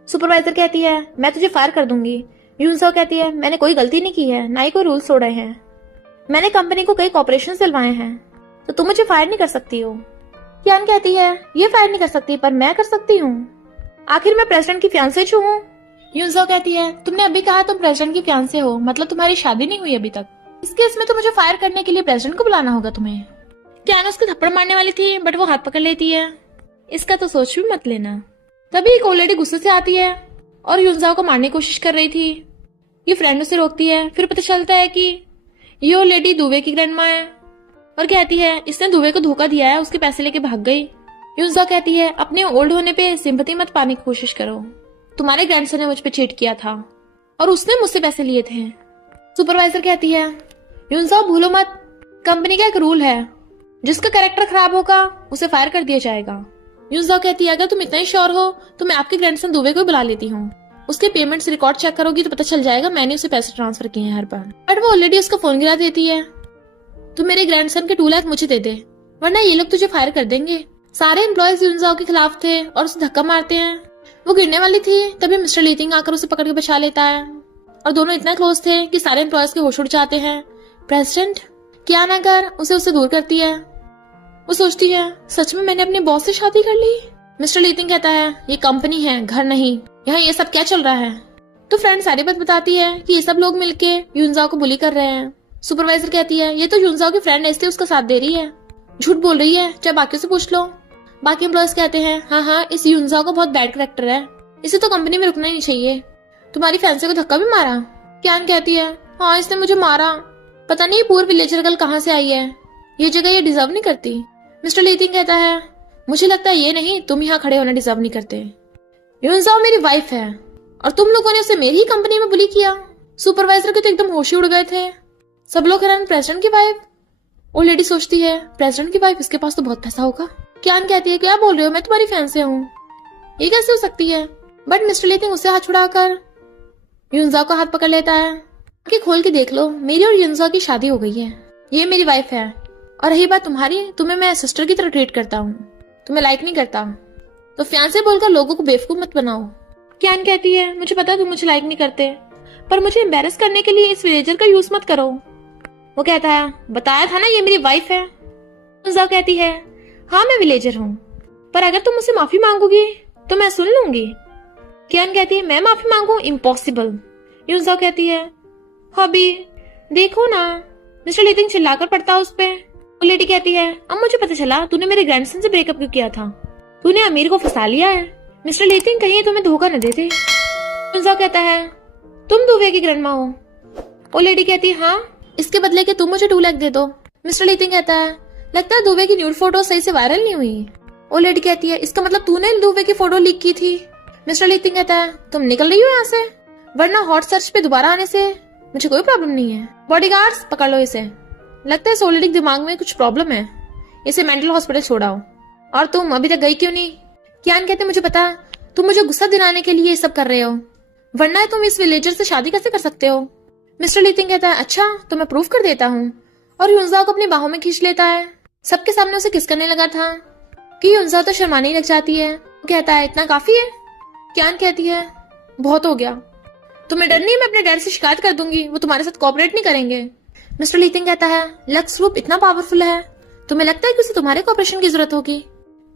सुपरवाइजर कहती है मैं तुझे फायर कर दूंगी। युनजाओ कहती है मैंने कोई गलती नहीं की है, ना ही कोई रूल्स तोड़े हैं, मैंने कंपनी को कई कॉपरेशन दिलवाए हैं, तो तुम मुझे फायर नहीं कर सकती हो। कियान कहती है ये फायर नहीं कर सकती पर मैं कर सकती हूँ, आखिर मैं प्रेसिडेंट की फियांसे हूँ। युनजाओ कहती है तुमने अभी कहा तुम प्रेसिडेंट की फियांसे हो, मतलब तुम्हारी शादी नहीं हुई अभी तक, इस केस में तो मुझे फायर करने के लिए प्रेसिडेंट को बुलाना होगा तुम्हें। कियान उसके थप्पड़ मारने वाली थी बट वो हाथ पकड़ लेती है, इसका तो सोच भी मत लेना। तभी एक ओल्ड लेडी गुस्से से आती है और युनजाओ को मारने की कोशिश कर रही थी। ये फ्रेंड उसे रोकती है, फिर पता चलता है कि ये ओल्ड लेडी दुबे की ग्रैंडमा है और कहती है इसने दुबे को धोखा दिया है, उसके पैसे लेके भाग गई। युनजाओ कहती है अपने ओल्ड होने पे सिंपैथी मत पाने की कोशिश करो, तुम्हारे ग्रैंडसन ने मुझ पे चीट किया था और उसने मुझसे पैसे लिए थे। सुपरवाइजर कहती है युनजाओ भूलो मत, कंपनी का एक रूल है, जिसका कैरेक्टर खराब होगा उसे फायर कर दिया जाएगा। युनजाओ कहती है अगर तुम इतना ही श्योर हो तो मैं आपके ग्रैंडसन दुबे को बुला लेती हूँ, उसके पेमेंट्स रिकॉर्ड चेक करोगी तो पता चल जाएगा मैंने उसे पैसे ट्रांसफर किए हैं हर बार। बट वो ऑलरेडी उसका फोन गिरा देती है, तुम मेरे ग्रैंडसन के 2 लाख मुझे दे दे वरना ये लोग तुझे फायर कर देंगे। सारे एम्प्लॉयज युनजाओ के खिलाफ थे और उसे धक्का मारते हैं। वो गिरने वाली थी तभी मिस्टर लीतिंग आकर उसे पकड़ के बचा लेता है और दोनों इतना क्लोज थे कि सारे एम्प्लॉयज के होश उड़ जाते हैं। प्रेसिडेंट कियान आकर उसे दूर करती है। वो सोचती है सच में मैंने अपने बॉस से शादी कर ली। मिस्टर लीतिंग कहता है ये कंपनी है, घर नहीं, यहाँ ये सब क्या चल रहा है। तो फ्रेंड सारी बात बताती है कि ये सब लोग मिलके युनजाओ को बुली कर रहे हैं। सुपरवाइजर कहती है ये तो युनजाओ की फ्रेंड है इसलिए उसका साथ दे रही है, झूठ बोल रही है, चाहे बाकी से पूछ लो। बाकी एम्प्लॉयज कहते हैं हाँ इस युनजाओ का बहुत बैड कैरेक्टर है, इसे तो कंपनी में रुकना ही नहीं चाहिए, तुम्हारी फैंसी को धक्का भी मारा। कियान कहती है हाँ इसने मुझे मारा, पता नहीं पूर विलेजर गर्ल कहाँ से आई है, ये जगह ये डिजर्व नहीं करती। मिस्टर लीतिंग कहता है मुझे लगता है ये नहीं, तुम यहाँ खड़े होना डिजर्व नहीं करते। युनजाओ मेरी वाइफ है और तुम लोगों ने उसे मेरी ही कंपनी में बुली किया। सुपरवाइजर के तो एकदम होश ही उड़ गए थे। सब लोग हैरान, प्रेसिडेंट की वाइफ। वो लेडी सोचती है प्रेसिडेंट की वाइफ, इसके पास तो बहुत पैसा होगा। कियान कहती है क्या बोल रहे हो, मैं तुम्हारी फैन से हूँ, ये कैसे हो सकती है। बट मिस्टर लीतिंग उससे हाथ छुड़ाकर युनजाओ का हाथ पकड़ लेता है कि खोल के देख लो, मेरी और युनजाओ की शादी हो गई है, ये मेरी वाइफ है। और रही बात तुम्हारी, तुम्हें मैं सिस्टर की तरह ट्रीट करता हूँ, तुम्हें लाइक नहीं करता, तो फियांसे बोलकर लोगों को बेवकूफ मत बनाओ। कियान कहती है मुझे पता तुम मुझे लाइक नहीं करते, पर मुझे एम्बेरस करने के लिए इस विलेजर का यूज मत करो। वो कहता है बताया था ना ये मेरी वाइफ है। युनजाओ कहती है हाँ मैं विलेजर हूँ, पर अगर तुम मुझसे माफी मांगोगी तो मैं सुन लूंगी। कियान कहती है मैं माफी मांगू, इम्पॉसिबल। यूनजाओ कहती है हबी देखो ना। मिस्टर लीतिंग चिल्लाकर पड़ता उस पे। वो लेडी कहती है अब मुझे पता चला तूने मेरे ग्रैंडसन से ब्रेकअप क्यों किया था, तूने अमीर को फंसा लिया है। मिस्टर लीतिंग कहीं तुम्हें धोखा न देते। यूनजाओ कहता है तुम दुवे की ग्रैंडमा हो। वो लेडी कहती है हाँ, इसके बदले कि तुम मुझे 2 लाख दे दो। मिस्टर लीतिंग कहता है लगता है दुबे की न्यूड फोटो सही से वायरल नहीं हुई। वो लेडी कहती है इसका मतलब तूने दुबे की फोटो लीक की थी। मिस्टर लीतिंग कहता है तुम निकल रही हो यहाँ से, वरना हॉट सर्च पे दोबारा आने से मुझे कोई प्रॉब्लम नहीं है। बॉडीगार्ड्स पकड़ लो इसे, लगता है इस लेडी के दिमाग में कुछ प्रॉब्लम है, इसे मेंटल हॉस्पिटल छोड़ाओ। और तुम अभी तक गई क्यों नहीं? कियान कहते मुझे पता तुम मुझे गुस्सा दिलाने के लिए ये सब कर रहे हो, वरना तुम इस विलेजर से शादी कैसे कर सकते हो। मिस्टर लीतिंग कहता है अच्छा तो मैं प्रूफ कर देता हूँ, और यूनजाओ को अपनी बाहों में खींच लेता है। सबके सामने उसे किस करने लगा था कि यूनजाओ तो शर्माने ही लग जाती है। वो कहता है इतना काफी है। कियान कहती है बहुत हो गया, तुम्हें डर नहीं, मैं अपने डैड से शिकायत कर दूंगी, वो तुम्हारे साथ कोऑपरेट नहीं करेंगे। मिस्टर लीतिंग कहता है लक्स ग्रुप इतना पावरफुल है, तुम्हें लगता है कि उसे तुम्हारे कोऑपरेशन की जरूरत होगी,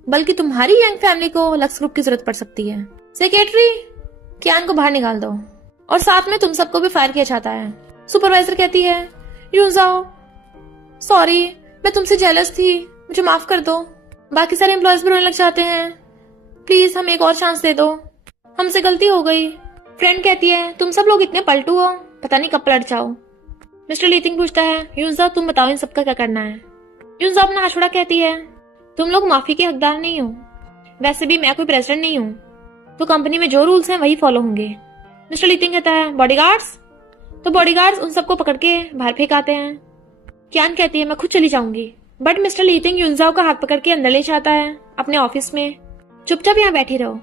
बल्कि तुम्हारी यंग फैमिली को लक्स ग्रुप की जरूरत पड़ सकती है। सेक्रेटरी कियान को बाहर निकाल दो, और साथ में तुम सबको भी फायर किया जाता है। सुपरवाइजर कहती है यूनजाओ सॉरी, मैं तुमसे जेलस थी, मुझे माफ कर दो। बाकी सारे एम्प्लॉयज भी रोने लग जाते हैं, प्लीज हमें एक और चांस दे दो, हमसे गलती हो गई। फ्रेंड कहती है तुम सब लोग इतने पलटू हो, पता नहीं कब पलट जाओ। मिस्टर लीतिंग पूछता है यूनजाओ तुम बताओ इन सबका क्या करना है। यूनजाओ अपना हाथ छोड़ा कहती है तुम लोग माफी के हकदार नहीं हो, वैसे भी मैं कोई प्रेसिडेंट नहीं हूँ, तो कंपनी में जो रूल्स हैं वही फॉलो होंगे। मिस्टर लीतिंग कहता है बॉडीगार्ड्स, तो बॉडीगार्ड्स उन सबको पकड़ के बाहर फेंक आते हैं। कियान कहती है मैं खुद चली जाऊंगी, बट मिस्टर लीतिंग यूनजाओ का हाथ पकड़ के अंदर ले जाता है अपने ऑफिस में। चुपचाप यहाँ बैठी रहो,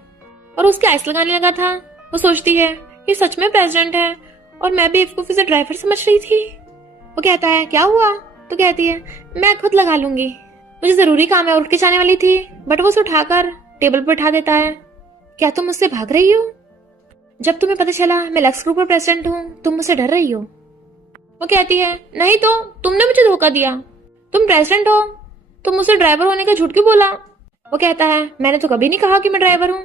और उसके आइस लगाने लगा था। वो सोचती है ये सच में प्रेसिडेंट है और मैं भी बेवकूफी से ड्राइवर समझ रही थी। वो कहता है क्या हुआ, तो कहती है मैं खुद लगा लूंगी, मुझे जरूरी काम है, उठ के जाने वाली थी, बट वो उसे उठाकर टेबल पर उठा देता है। क्या तुम मुझसे भाग रही हो? जब तुम्हें पता चला मैं लक्स ग्रुप का प्रेसिडेंट हूँ तुम मुझसे डर रही हो। वो कहती है नहीं तो तुमने मुझे धोखा दिया, तुम प्रेसिडेंट हो, तुम मुझसे ड्राइवर होने का झूठ क्यों बोला। वो कहता है मैंने तो कभी नहीं कहा कि मैं ड्राइवर हूँ,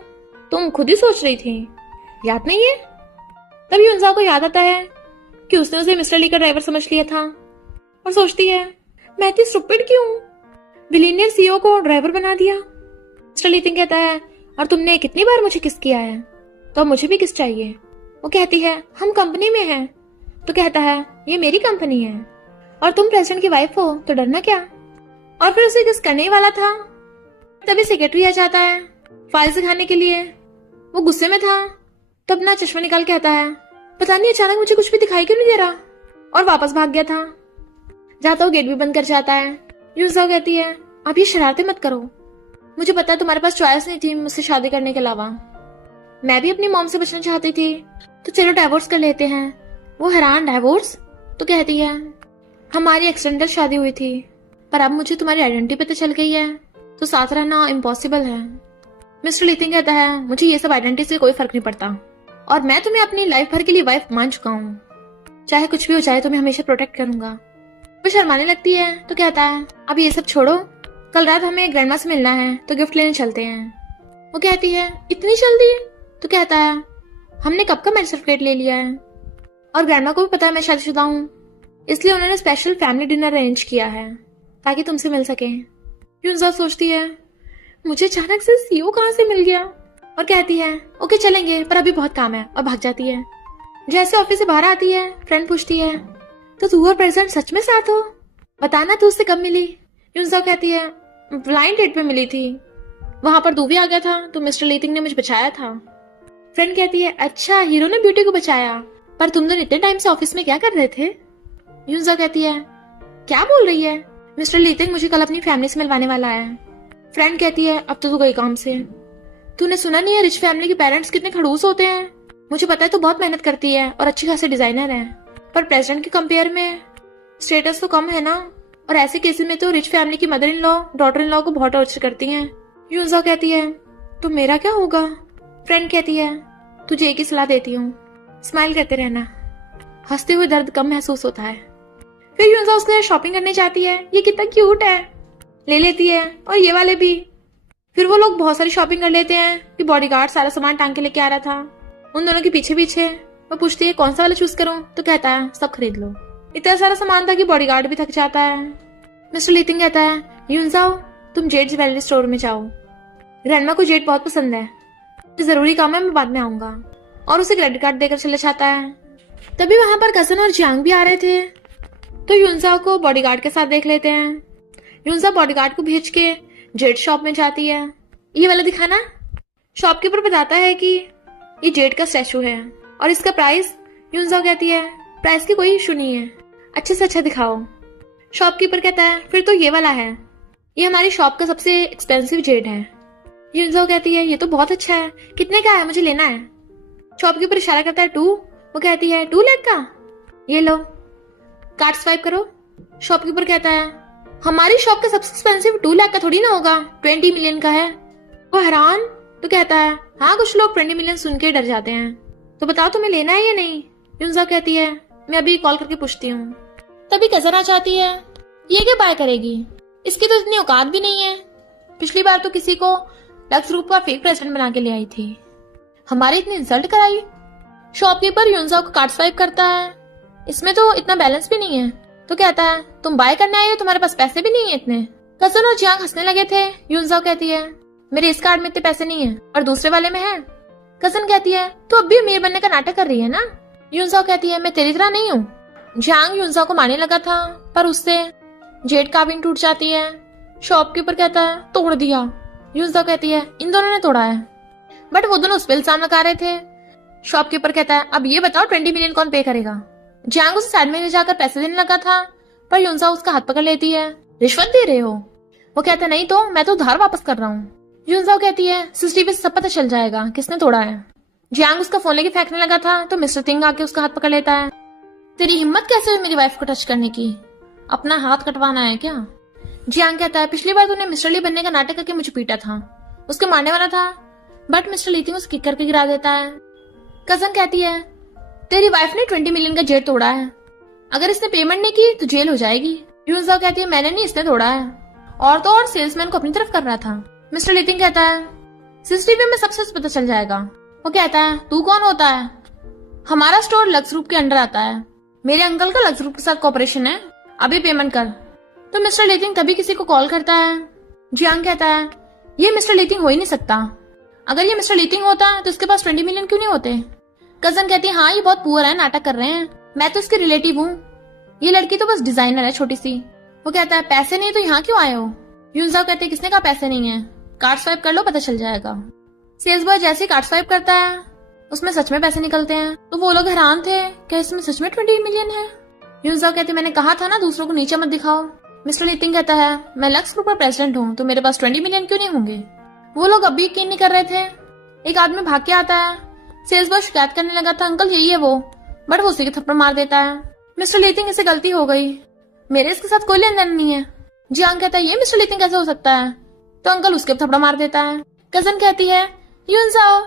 तुम खुद ही सोच रही थी, याद नहीं है। तभी यूनजाओ को याद आता है कि उसने उसे मिस्टर ली का ड्राइवर समझ लिया था, और सोचती है मैं इतनी स्टूपिड क्यों, बिलियनियर सीईओ को ड्राइवर बना दिया। मिस्टर लीतिंग कहता है और तुमने कितनी बार मुझे किस किया है, तो मुझे भी किस चाहिए। वो कहती है हम कंपनी में हैं, तो कहता है ये मेरी कंपनी है और तुम प्रेसिडेंट की वाइफ हो तो डरना क्या। और फिर उसे किस करने ही वाला था, तभी सेक्रेटरी आ जाता है फाइल सिखाने के लिए। वो गुस्से में था, तो अपना चश्मा निकाल के आता है, पता नहीं अचानक मुझे कुछ भी दिखाई क्यों नहीं दे रहा, और वापस भाग गया था। जाता वो गेट भी बंद कर जाता है। यूनजाओ कहती है अब ये शरारतें मत करो, मुझे पता है तुम्हारे पास चॉइस नहीं थी मुझसे शादी करने के अलावा, मैं भी अपनी मॉम से बचना चाहती थी, तो चलो डाइवोर्स कर लेते हैं। वो हैरान डाइवोर्स, तो कहती है हमारी एक्सीडेंटल शादी हुई थी, पर अब मुझे तुम्हारी आइडेंटिटी पता चल गई है, तो साथ रहना इम्पॉसिबल है। मिस्टर लीतिंग कहता है मुझे ये सब आइडेंटिटी से कोई फर्क नहीं पड़ता, और मैं तुम्हें अपनी लाइफ भर के लिए वाइफ मान चुका हूँ, चाहे कुछ भी हो जाए तुम्हें हमेशा प्रोटेक्ट करूंगा। वो शर्माने लगती है, तो कहता है अब ये सब छोड़ो, कल रात हमें ग्रैंडमा से मिलना है, तो गिफ्ट लेने चलते हैं। वो कहती है इतनी जल्दी, तो कहता है हमने कब का मैरिज सर्टिफिकेट ले लिया है, और ग्रैंडमा को भी पता है मैं शादीशुदा हूँ, इसलिए उन्होंने स्पेशल फैमिली डिनर अरेंज किया है ताकि तुमसे मिल सके। यूनजाओ सोचती है मुझे अचानक से सीईओ कहाँ से मिल गया, और कहती है ओके चलेंगे पर अभी बहुत काम है, और भाग जाती है। जैसे ऑफिस से बाहर आती है, फ्रेंड पूछती है तो तू और प्रेसिडेंट सच में साथ हो, बताना तू उससे कब मिली। यूनजाओ कहती है ब्लाइंड डेट पे मिली थी, वहां पर दूवी आ गया था तो मिस्टर लीतिंग ने मुझे बचाया था। फ्रेंड कहती है अच्छा हीरो ने ब्यूटी को बचाया, पर तुम दोनों इतने टाइम से ऑफिस में क्या कर रहे थे। यूनजाओ कहती है क्या बोल रही है, मिस्टर लीतिंग मुझे कल अपनी फैमिली से मिलवाने वाला है। फ्रेंड कहती है अब तो तू गई काम से, तूने सुना नहीं है रिच फैमिली के पेरेंट्स कितने खड़ूस होते हैं, मुझे पता है तू बहुत मेहनत करती है और अच्छी खासी डिजाइनर है, पर प्रेसिडेंट के कंपेयर में स्टेटस तो कम है ना, और ऐसे केसेस में तो रिच फैमिली की mother in law daughter in law को बहुत टॉर्चर करती हैं। यूनजाओ कहती है तो मेरा क्या होगा। फ्रेंड कहती है तुझे एक ही सलाह देती हूँ, स्माइल करते रहना, हंसते हुए दर्द कम महसूस होता है। फिर यूनजाओ उसके साथ शॉपिंग करने जाती है, ये कितना क्यूट है, ले लेती है, और ये वाले भी। फिर वो लोग बहुत सारी शॉपिंग कर लेते हैं कि बॉडीगार्ड सारा सामान टांग के लेके आ रहा था। उन दोनों के पीछे पीछे वो पूछती है कौन सा वाला चूज करूं, तो कहता है सब खरीद लो। इतना सारा सामान था कि बॉडीगार्ड भी थक जाता है। मिस्टर लीतिंग कहता है यूनजाओ तुम जेड ज्वेलरी स्टोर में जाओ, ग्रैंडमा को जेड बहुत पसंद है, जरूरी काम है, मैं बाद में आऊंगा। और उसे क्रेडिट कार्ड देकर चले जाता है। तभी वहां पर कसन और जियांग भी आ रहे थे, तो यूनजाओ को बॉडीगार्ड के साथ देख लेते हैं। यूनजाओ बॉडीगार्ड को भेज के जेड शॉप में जाती है। ये वाला दिखाना। शॉपकीपर बताता है कि ये जेड का स्टैचू है और इसका प्राइस। यूनजाओ कहती है प्राइस की कोई इशू नहीं है, अच्छे से अच्छा दिखाओ। शॉपकीपर कहता है फिर तो ये वाला है, ये हमारी शॉप का सबसे एक्सपेंसिव जेड है। यूनजाओ कहती है ये तो बहुत अच्छा है, कितने का है, मुझे लेना है। शॉपकीपर इशारा करता है 2। वो कहती है 2 लाख का, ये लो कार्ड स्वाइप करो। शॉपकीपर कहता है हमारी शॉप का सबसे एक्सपेंसिव 2 लाख का थोड़ी ना होगा, 20 मिलियन का है। वो हैरान तो कहता है हाँ कुछ लोग 20 मिलियन सुन के डर जाते हैं, तो बताओ तुम्हें लेना है या नहीं। यूनजाओ कहती है मैं अभी कॉल करके पूछती हूँ। तभी कजन आ जाती है। ये क्या बाय करेगी, इसकी तो इतनी औकात भी नहीं है, पिछली बार तो किसी को लक्स ग्रुप का फेक प्रेसिडेंट बना के ले आई थी, हमारी इतनी इंसल्ट कराई। शॉपकीपर यूनजाओ को कार्ड स्वाइप करता है, इसमें तो इतना बैलेंस भी नहीं है, तो कहता है तुम बाय करने आई हो, तुम्हारे पास पैसे भी नहीं है इतने। कजन और जियांग हंसने लगे थे। यूनजाओ कहती है मेरे इस कार्ड में इतने पैसे नहीं है और दूसरे वाले में है। कजन कहती है तो अब भी अमीर बनने का नाटक कर रही है ना। यूनजाओ कहती है मैं तेरी तरह नहीं हूँ। जियांग यूनजाओ को मारने लगा था, पर उससे जेड कार्विंग टूट जाती है। शॉपकीपर कहता है तोड़ दिया। यूनजाओ कहती है इन दोनों ने तोड़ा है, बट वो दोनों उस पे इल्जाम लगा रहे थे। शॉपकीपर कहता है अब ये बताओ 20 मिलियन कौन पे करेगा। जियांग उसे साइड में ले जाकर पैसे देने लगा था, पर यूनजाओ उसका हाथ पकड़ लेती है। रिश्वत दे रहे हो? वो कहता है नहीं तो मैं तो उधार वापस कर रहा हूँ। यूनजाओ कहती है सीसीटीवी से सब पता चल जाएगा किसने तोड़ा है। जियांग उसका फोन लेके फेंकने लगा था, तो मिस्टर तिंग आके उसका हाथ पकड़ लेता है। तेरी हिम्मत कैसे हुई मेरी वाइफ को टच करने की, अपना हाथ कटवाना है क्या? जियांग कहता है पिछली बार तूने मिस्टर ली बनने का नाटक करके मुझे पीटा था, उसके मारने वाला था, बट मिस्टर लीतिंग उसे किक करके गिरा देता है। कजन कहती है तेरी वाइफ ने 20 मिलियन का जेट तोड़ा है, अगर इसने पेमेंट नहीं की तो जेल हो जाएगी। यूनजाओ कहती है मैंने नहीं, इसने तोड़ा है, और तो और सेल्समैन को अपनी तरफ कर रहा था। मिस्टर लीतिंग कहता है सीसीटीवी में सबसे पता चल जाएगा। वो कहता है तू कौन होता है, हमारा स्टोर लक्स ग्रुप के अंडर आता है, मेरे अंकल का लक्स ग्रुप के साथ कॉपरेशन है, अभी पेमेंट कर। तो मिस्टर लीतिंग तभी किसी को कॉल करता है। जियांग कहता है ये मिस्टर लीतिंग हो ही नहीं सकता, अगर ये मिस्टर लीतिंग होता तो इसके पास 20 मिलियन क्यों नहीं होते। कजन कहती है हाँ ये बहुत पुअर है, नाटक कर रहे हैं, मैं तो इसके रिलेटिव हूँ, ये लड़की तो बस डिजाइनर है छोटी सी। वो कहता है पैसे नहीं तो यहाँ क्यों आए हो। यूनजाओ कहते हैं किसने कहा पैसे नहीं है, कार्ड स्वाइप कर लो पता चल जाएगा। सेल्स बॉय जैसे ही कार्ड स्वाइप करता है उसमें सच में पैसे निकलते हैं, तो वो लोग हैरान थे क्या इसमें सच में 20 मिलियन है। यूनजाओ कहते मैंने कहा था ना दूसरों को नीचे मत दिखाओ। मिस्टर लीतिंग कहता है मैं लक्स ग्रुप का प्रेसिडेंट हूँ, तो मेरे पास 20 मिलियन क्यों नहीं होंगे। वो लोग अब भी यकीन नहीं कर रहे थे। एक आदमी भाग के आता है, सेल्स बॉय शिकायत करने लगा था अंकल यही है वो, बट वो उसी के थप्पड़ मार देता है। मिस्टर लीतिंग इसे गलती हो गई, मेरे इसके साथ कोई लेन देन नहीं है। जियांग कहता है ये मिस्टर लीतिंग कैसे हो सकता है, तो अंकल उसके थप्पड़ मार देता है। कजन कहती है यूनजाओ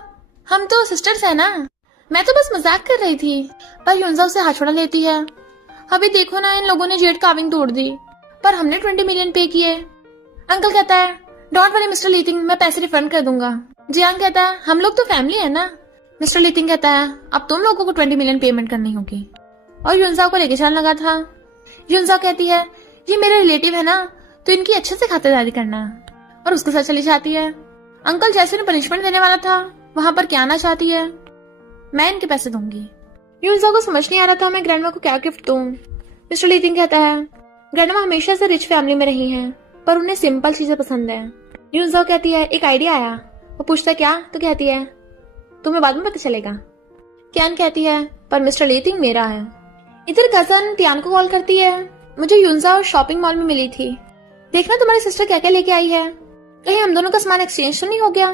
हम तो सिस्टर्स है ना, मैं तो बस मजाक कर रही थी, पर यूनजाओ से हाथ छोड़ा लेती है। अभी देखो ना इन लोगों ने जेड कार्विंग तोड़ दी, पर हमने 20 मिलियन पे किए। अंकल कहता है डोंट वरी मिस्टर लीतिंग, मैं पैसे रिफंड कर दूंगा। जियांग कहता है हम लोग तो फैमिली है ना। मिस्टर लीतिंग कहता है अब तुम लोगों को 20 मिलियन पेमेंट करनी होगी, और यूनजाओ को लेके चलने लगा था। यूनजाओ कहती है ये मेरे रिलेटिव है ना, तो इनकी अच्छे से खातिरदारी करना, और उसके साथ चली जाती है। अंकल जैसे उन्हें पनिशमेंट देने वाला था वहां पर क्या आना चाहती है, मैं इनके पैसे दूंगी। यूनजाओ को समझ नहीं आ रहा था मैं ग्रैंडमा को क्या गिफ्ट दूं। मिस्टर लीतिंग कहता है ग्रैंडमा हमेशा से रिच फैमिली में रही हैं, पर उन्हें सिंपल चीजें पसंद है। यूनजाओ कहती है एक आइडिया आया। वो पूछता है क्या, तो कहती है तुम्हें बाद में पता चलेगा। क्यान कहती है पर मिस्टर लीतिंग मेरा है। इधर कजन तियान को कॉल करती है, मुझे यूनजाओ शॉपिंग मॉल में मिली थी, देखना तुम्हारी सिस्टर क्या क्या लेके आई है, कहीं हम दोनों का सामान एक्सचेंज तो नहीं हो गया।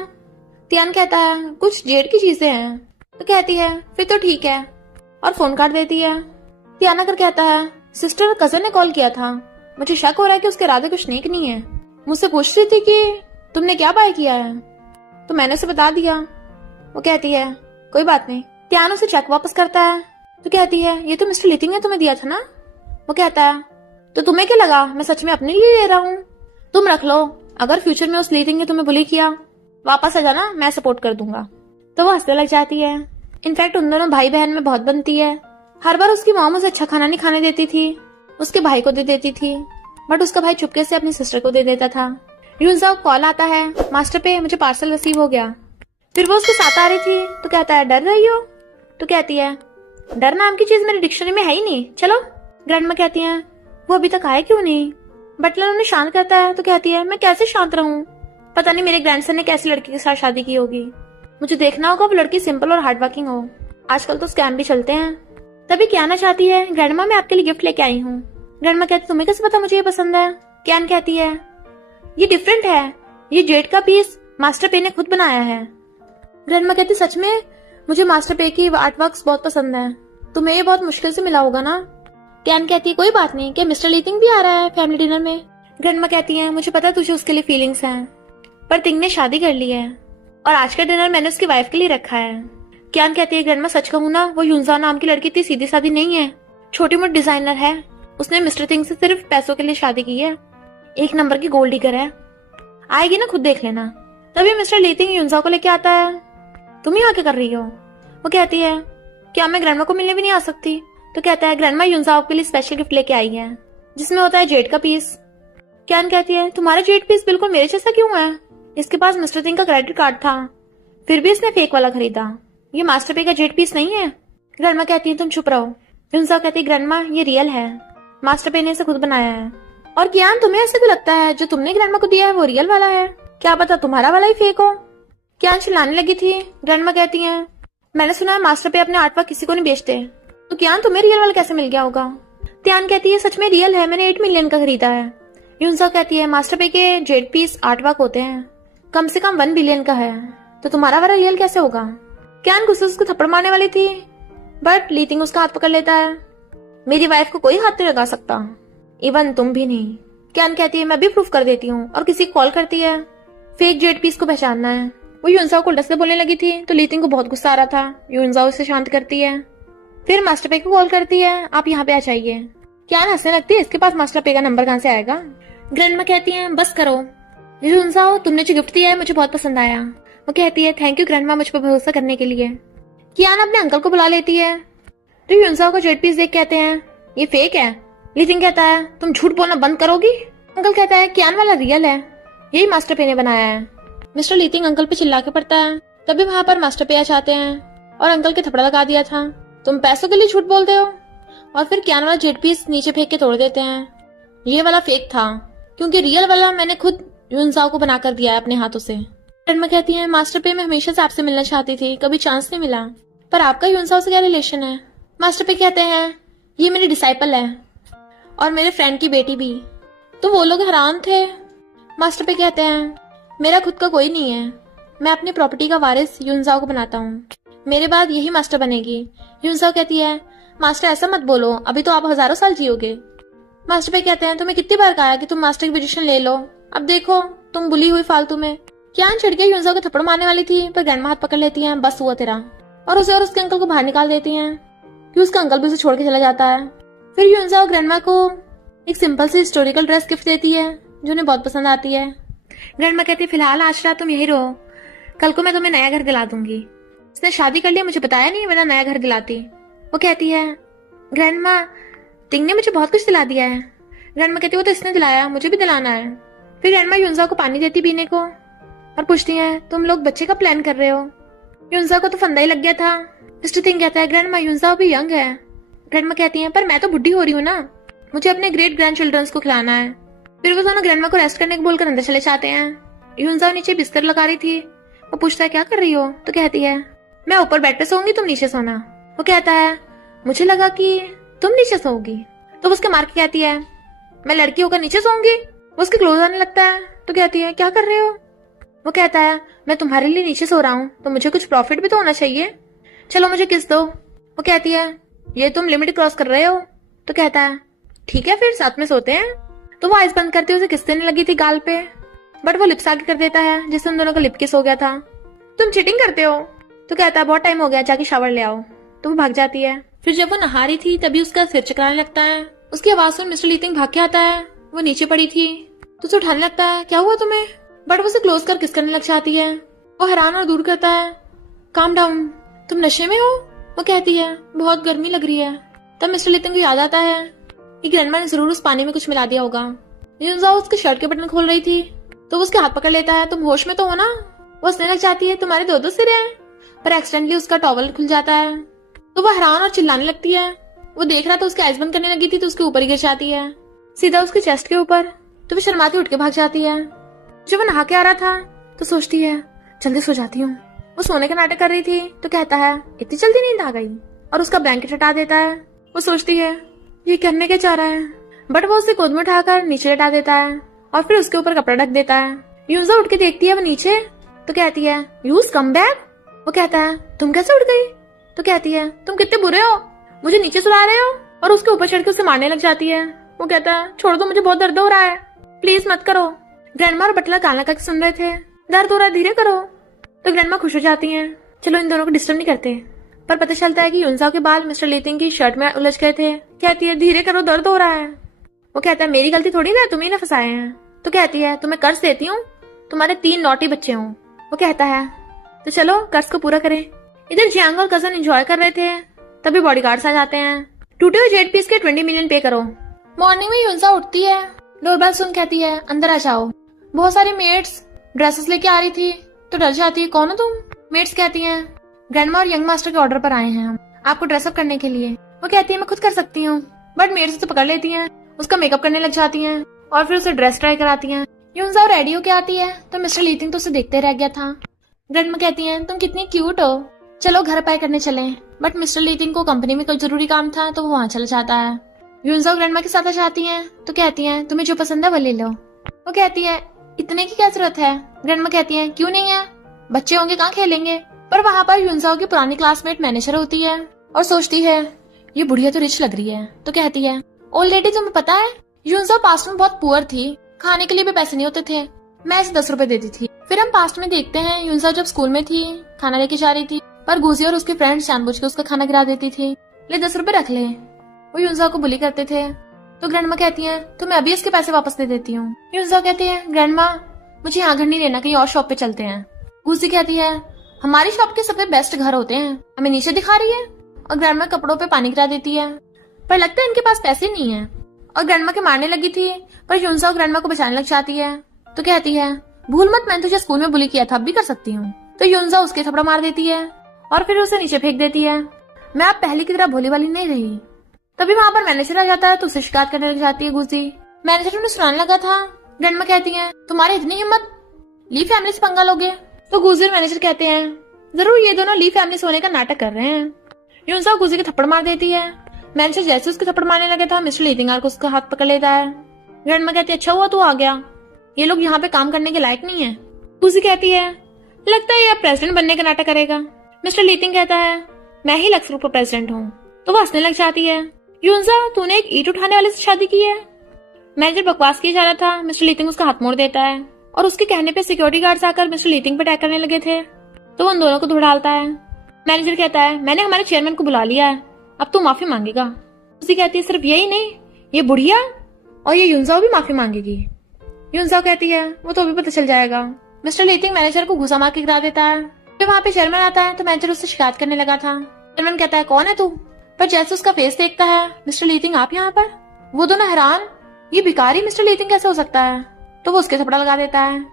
तियान कहता है कुछ जेड की चीजें हैं। तो कहती है फिर तो ठीक है, और फोन काट देती है। तियान आकर कहता है सिस्टर और कजन ने कॉल किया था, मुझे शक हो रहा है कि उसके इरादे कुछ नेक नहीं है, मुझसे पूछ रही थी कि तुमने क्या बाय किया है, तो मैंने उसे बता दिया। वो कहती है कोई बात नहीं। तियान उसे चेक वापस करता है, तो कहती है ये तो मिस्टर लीतिंग ने तुम्हें दिया था ना। वो कहता है तो तुम्हें क्या लगा मैं सच में अपने लिए ले रहा हूँ। तुम रख लो, अगर फ्यूचर में उस लीटिंग ने तुम्हें बुली किया वापस आ जाना, मैं सपोर्ट कर दूंगा। तो वो हंसने लग जाती है। इनफैक्ट उन दोनों भाई बहन में बहुत बनती है। हर बार उसकी मॉम उसे अच्छा खाना नहीं खाने देती थी, उसके भाई को दे देती थी, बट उसका भाई चुपके से अपनी सिस्टर को दे देता था। यूनजाओ कॉल आता है, मास्टर पे मुझे पार्सल रिसीव हो गया। फिर वो उसके साथ आ रही थी तो कहता है डर रही हो? तो कहती है डर नाम की चीज मेरी डिक्शनरी में है ही नहीं, चलो। ग्रैंडमा कहती है वो अभी तक आए क्यों नहीं? बटलर उन्हें शांत करता है तो कहती है मैं कैसे शांत रहूं, पता नहीं मेरे ग्रैंडसन ने कैसी लड़की के साथ शादी की होगी, मुझे देखना होगा वो लड़की सिंपल और हार्ड वर्किंग हो। आजकल तो स्कैम भी चलते हैं। तभी कियाना चाहती है ग्रैंडमा मैं आपके लिए गिफ्ट लेके आई हूँ। ग्रैंडमा कहती तुम्हें कैसे पता मुझे ये पसंद है? कियान कहती है ये डिफरेंट है, ये जेड का पीस मास्टर पे ने खुद बनाया है। ग्रैंडमा कहती सच में? मुझे मास्टर पे की आर्ट वर्क्स बहुत पसंद है, तुम्हें ये बहुत मुश्किल से मिला होगा ना? कियान कहती है कोई बात नहीं, क्या मिस्टर लीटिंग भी आ रहा है फैमिली डिनर में? ग्रैंडमा कहती है मुझे पता तुझे उसके लिए फीलिंग्स हैं, पर तिंग ने शादी कर ली है और आज का डिनर मैंने उसकी वाइफ के लिए रखा है। कियान कहती है ग्रैंडमा सच कहूँ ना, वो यूनजाओ नाम की लड़की इतनी सीधी सादी नहीं है, छोटी मोटी डिजाइनर है, उसने मिस्टर थिंग से सिर्फ पैसों के लिए शादी की है, एक नंबर की गोल्ड डिगर है, आएगी ना खुद देख लेना। तभी मिस्टर लीटिंग यूनजाओ को लेके आता है। तुम यहाँ क्या कर रही हो? वो कहती है क्या मैं ग्रैंडमा को मिलने भी नहीं आ सकती? तो कहता है ग्रैंडमा यूनजाओ के लिए स्पेशल गिफ्ट लेके आई है जिसमें होता है जेड का पीस। कियान कहती है तुम्हारा जेड पीस बिल्कुल मेरे जैसा क्यों है? इसके पास मिस्टर थिंग का क्रेडिट कार्ड था, फिर भी इसने फेक वाला खरीदा, ये मास्टर पे का जेड पीस नहीं है। ग्रैंडमा कहती है तुम चुप रहो। यूनजाओ कहती है ग्रैंडमा ये रियल है, मास्टर पे ने इसे खुद बनाया है। और कियान तुम्हें ऐसे भी लगता है जो तुमने ग्रैंडमा को दिया है वो रियल वाला है, क्या पता तुम्हारा वाला ही फेक हो? कियान चिल्लाने लगी थी। ग्रैंडमा कहती है मैंने सुना है मास्टर पे अपने आर्टवर्क किसी को नहीं बेचते, तो कियान तुम्हें रियल वाला कैसे मिल गया होगा? कियान कहती है सच में रियल है, मैंने 8 मिलियन का खरीदा है। यूनजाओ कहती है मास्टर पे के जेड पीस आर्टवर्क होते हैं, कम से कम 1 बिलियन का है, तो तुम्हारा वाला रियल कैसे होगा? कियान गुस्से से उसको थप्पड़ मारने वाली थी, बट लीटिंग उसका हाथ पकड़ लेता है। मेरी वाइफ को कोई हाथ नहीं लगा सकता, इवन तुम भी नहीं। कियान कहती है मैं भी प्रूफ कर देती हूँ, और किसी को कॉल करती है, फेक जेड पीस को पहचानना है। वो यूनजाओ को उल्टा से बोलने लगी थी तो लीटिंग को बहुत गुस्सा आ रहा था। यूनजाओ उसे शांत करती है, फिर मास्टर पे को कॉल करती है आप यहाँ पे आ जाइए। कियान हंसने लगती है इसके पास मास्टर पे का नंबर कहाँ से आएगा? ग्रैंडमा कहती है बस करो यूनजाओ, तुमने जो गिफ्ट दिया है मुझे बहुत पसंद आया। वो कहती है थैंक यू ग्रैंडमा मुझ पर भरोसा करने के लिए। कियान अपने अंकल को बुला लेती है तो यूनजाओ को जेड पीस देख कहते हैं ये फेक है। लीटिंग कहता है तुम झूठ बोलना बंद करोगी? अंकल कहता है कियान वाला रियल है, यही मास्टर पे ने बनाया है। मिस्टर लीटिंग अंकल पे चिल्ला के पड़ता है। तभी वहाँ पर मास्टर पे आ जाते हैं और अंकल के थप्पड़ लगा दिया था, तुम पैसों के लिए झूठ बोलते हो, और फिर कियान वाला जेड पीस नीचे फेंक के तोड़ देते हैं। ये वाला फेक था क्योंकि रियल वाला मैंने खुद यूनजाओ को बना कर दिया है अपने हाथों से। ग्रैंडमा कहती है मास्टर पे मैं हमेशा से आपसे मिलना चाहती थी, कभी चांस नहीं मिला, पर आपका यूनजाओ से क्या रिलेशन है? मास्टर पे कहते हैं ये मेरी डिसाइपल है और मेरे फ्रेंड की बेटी भी, तो वो लोग हैरान थे। मास्टर पे कहते हैं मेरा खुद का कोई नहीं है, मैं अपनी प्रॉपर्टी का वारिस यूनजाओ को बनाता हूँ, मेरे बाद यही मास्टर बनेगी। यूनजाओ कहती है मास्टर ऐसा मत बोलो, अभी तो आप हजारों साल जियोगे। मास्टर पे कहते हैं तुम्हें कितनी बार कहा कि तुम मास्टर की पोजीशन ले लो, अब देखो तुम बुली हुई फालतू में। कियान चिढ़ के यूनजाओ को थप्पड़ मारने वाली थी पर ग्रैंडमा हाथ पकड़ लेती है बस हुआ तेरा, और उसे और उसके अंकल को बाहर निकाल देती है कि उसका अंकल भी उसे छोड़ के चला जाता है। फिर यूनजाओ ग्रैंडमा को एक सिंपल सी हिस्टोरिकल ड्रेस गिफ्ट देती है जो उन्हें बहुत पसंद आती है। ग्रैंडमा कहती है फिलहाल आज रात तुम यही रहो, कल को मैं तुम्हें नया घर दिला दूंगी। इसने शादी कर लिया मुझे बताया नहीं, वरना नया घर दिलाती। वो कहती है ग्रैंडमा टिंग ने मुझे बहुत कुछ दिला दिया है। ग्रैंडमा कहती है वो तो इसने दिलाया, मुझे भी दिलाना है। फिर ग्रैंडमा यूनजाओ को पानी देती पीने को और पूछती है तुम लोग बच्चे का प्लान कर रहे हो? यूनजाओ को तो फंदा ही लग गया था। मिस्टर थिंग कहता है ग्रैंडमा यूनजाओ भी यंग है। ग्रैंडमा कहती है पर मैं तो बुढ़ी हो रही हूँ ना, मुझे अपने ग्रेट ग्रैंड चिल्ड्रंस को खिलाना है। फिर वो दोनों ग्रैंडमा को रेस्ट करने को बोलकर अंदर चले जाते हैं। यूनजाओ नीचे बिस्तर लगा रही थी, वो पूछता है क्या कर रही हो? तो कहती है मैं ऊपर बेड पे सोऊंगी, तुम नीचे सोना। वो कहता है मुझे लगा कि तुम नीचे सोओगी। तो उसके मार के कहती है मैं लड़की होकर नीचे सोऊंगी। वो उसके क्लोज आने लगता है तो कहती है क्या कर रहे हो? वो कहता है मैं तुम्हारे लिए नीचे सो रहा हूँ तो मुझे कुछ प्रॉफिट भी तो होना चाहिए, चलो मुझे किस दो। वो कहती है ये तुम लिमिट क्रॉस कर रहे हो। तो कहता है ठीक है फिर साथ में सोते हैं। तो वो आइस बंद करते उसे किस देने लगी थी गाल पे, बट वो लिप्स आगे कर देता है जिससे उन दोनों का लिप किस हो गया था। तुम चीटिंग करते हो। तो कहता है बहुत टाइम हो गया, जाके शावर ले आओ। तो वो भाग जाती है। फिर जब वो नहा रही थी तभी उसका सिर चकराने लगता है। उसकी आवाज सुन मिस्टर लीटिंग भाग के आता है। वो नीचे पड़ी थी तो उसे उठाने लगता है, क्या हुआ तुम्हें? बट वो उसे क्लोज कर किस करने लग जाती है। वो हैरान और दूर करता है, काम डाउन, तुम नशे में हो? वो कहती है, बहुत गर्मी लग रही है। तब मिस्टर लितिन को याद आता है कि ग्रैंडमा ने जरूर उस पानी में कुछ मिला दिया होगा। युनजाओ उसके शर्ट के बटन खोल रही थी तो वो उसके हाथ पकड़ लेता है, तुम होश में तो हो ना? वो हंसने लग जाती है, तुम्हारे दो सिरे हैं। पर एक्सीडेंटली उसका टॉवल खुल जाता है तो वो हैरान और चिल्लाने लगती है। वो देख रहा था उसके आइज बंद करने लगी थी तो उसके ऊपर ही गिर जाती है, सीधा उसके चेस्ट के ऊपर। तो वो शर्माती उठ के भाग जाती है। जब वो नहा के आ रहा था तो सोचती है, जल्दी सो जाती हूँ। वो सोने का नाटक कर रही थी तो कहता है, इतनी जल्दी नींद आ गई, और उसका ब्लैंकेट हटा देता है। वो सोचती है, ये करने क्या चाह रहा है, बट वो उसे गोद में उठाकर नीचे लेटा देता है और फिर उसके ऊपर कपड़ा ढक देता है। यूनजा उठ के देखती है वो नीचे तो कहती है, यूज कम बैक। वो कहता है, तुम कैसे उठ गई? तो कहती है, तुम कितने बुरे हो, मुझे नीचे सुला रहे हो? और उसके ऊपर चढ़ के उसे मारने लग जाती है। वो कहता है, छोड़ दो, मुझे बहुत दर्द हो रहा है, प्लीज मत करो। ग्रैंडमा और बटलर कान लगा के सुन रहे थे, दर्द हो रहा है, धीरे करो। तो ग्रैंडमा खुश हो जाती हैं, चलो इन दोनों को डिस्टर्ब नहीं करते। पर पता चलता है कि युनजाओ के बाल मिस्टर लितिन की शर्ट में उलझ गए थे। कहती है, धीरे करो, दर्द हो रहा है। वो कहता है, मेरी गलती थोड़ी ना, तुम ही ने फंसाए हैं। तो कहती है, तुम्हें कर्ज देती हूँ, तुम्हारे 3 नौटी बच्चे हों। वो कहता है, तो चलो कर्ज को पूरा करें। इधर जियांग और कजन एंजॉय कर रहे थे, तभी बॉडीगार्ड्स आ जाते हैं, टूटे हुए जेट पीस के 20 मिलियन पे करो। मॉर्निंग में युनजा उठती है, डोरबेल सुन कहती है, अंदर आ जाओ। बहुत सारी मेड्स ड्रेसेस लेके आ रही थी तो डर जाती है, कौन हो तुम? मेड्स कहती हैं, ग्रैंडमा और यंग मास्टर के ऑर्डर पर आए हैं हम आपको ड्रेसअप करने के लिए। वो कहती है, मैं खुद कर सकती हूँ। बट मेड्स उसे पकड़ लेती हैं, उसका मेकअप करने लग जाती हैं और फिर उसे ड्रेस ट्राई कराती हैं। युनजाओ रेडी होके आती है तो मिस्टर लितिन तो उसे देखते रह गया था। ग्रैंडमा कहती है, तुम कितनी क्यूट हो, चलो घर पाए करने चले। बट मिस्टर लितिन को कंपनी में कोई जरूरी काम था तो वो वहाँ चला जाता है। युनजाओ ग्रैंडमा के साथ आ जाती हैं तो कहती हैं, तुम्हें जो पसंद है वो ले लो। वो कहती है, इतने की क्या जरूरत है? ग्रैंडमा कहती है, क्यों नहीं है, बच्चे होंगे कहाँ खेलेंगे। पर वहाँ पर युनजाओ की पुरानी क्लासमेट मैनेजर होती है और सोचती है, ये बुढ़िया तो रिच लग रही है। तो कहती है, ओल्ड लेडी तुम्हें पता है युनजाओ पास्ट में बहुत पुअर थी, खाने के लिए भी पैसे नहीं होते थे, मैं इसे 10 रुपए देती थी। फिर हम पास्ट में देखते हैं युनजाओ जब स्कूल में थी खाना लेके जा रही थी, पर गुजी और उसके फ्रेंड्स जानबूझ के उसका खाना गिरा देती थी, ले 10 रुपए रख ले। वो युनजाओ को बुली करते थे तो ग्रैंडमा कहती है, तो मैं अभी इसके पैसे वापस दे देती हूँ। युनजाओ कहती है, ग्रैंडमा मुझे यहाँ घर नहीं लेना, कहीं और शॉप पे चलते हैं। गुजी कहती है, हमारी शॉप के सबसे बेस्ट घर होते हैं, हमें नीचे दिखा रही है। और ग्रैंडमा कपड़ों पे पानी गिरा देती है, पर लगता है इनके पास पैसे नहीं है। और ग्रैंडमा के मारने लगी थी पर युनजाओ ग्रैंडमा को बचाने लग जाती है तो कहती है, भूल मत, मैंने तुझे स्कूल में बुली किया था, अब भी कर सकती हूँ। तो युनजाओ उसके थप्पड़ मार देती है और फिर उसे नीचे फेंक देती है। मैं अब पहले की तरह भोली वाली नहीं रही। तभी वहाँ पर मैनेजर आ जाता है तो उसे शिकायत करने लग जाती है गुजी। मैनेजर उन्हें सुनाने लगा था। ग्रैंडमा कहती है, तुम्हारी इतनी हिम्मत, ली फैमिली से पंगा लोगे? तो गुजी और मैनेजर कहते हैं, जरूर ये दोनों ली फैमिली से होने का नाटक कर रहे हैं। युनजाओ गुजी के थप्पड़ मार देती है। मैनेजर जैसे उसके थप्पड़ मारने लगे था मिस्टर लितिंगार को उसका हाथ पकड़ लेता है। ग्रैंडमा कहती है, अच्छा हुआ तू आ गया, ये लोग यहाँ पे काम करने के लायक नहीं है। गुजी कहती है, लगता है ये अब प्रेसिडेंट बनने का नाटक करेगा। मिस्टर लितिंग कहता है, मैं ही लक्ष्य रूप प्रेसिडेंट हूँ। तो वो हंसने लग जाती है, युनजाओ तूने एक ईंट उठाने वाले से शादी की है। मैनेजर बकवास किया जा रहा था, मिस्टर लितिंग उसका हाथ मोड़ देता है और उसके कहने पे सिक्योरिटी गार्ड्स आकर मिस्टर लितिंग पे अटैक करने लगे थे तो वो उन दोनों को धो डालता है। मैनेजर कहता है, मैंने हमारे चेयरमैन को बुला लिया है, अब तू माफी मांगेगा। उसी कहती है, सिर्फ यही नहीं, ये बुढ़िया और ये युनजाओ भी माफी मांगेगी। युनजाओ कहती है, वो तो अभी पता चल जाएगा। मिस्टर लितिंग मैनेजर को घुसा मार के गिरा देता है। फिर वहाँ पे चेयरमैन आता है तो मैनेजर उससे शिकायत करने लगा था। चेयरमैन कहता है, कौन है तू? पर जैसे उसका फेस देखता है, मिस्टर लितिंग आप यहाँ पर? वो दोनों हैरान, ये भिखारी मिस्टर लितिंग कैसे हो सकता है? तो वो उसके थप्पड़ लगा देता है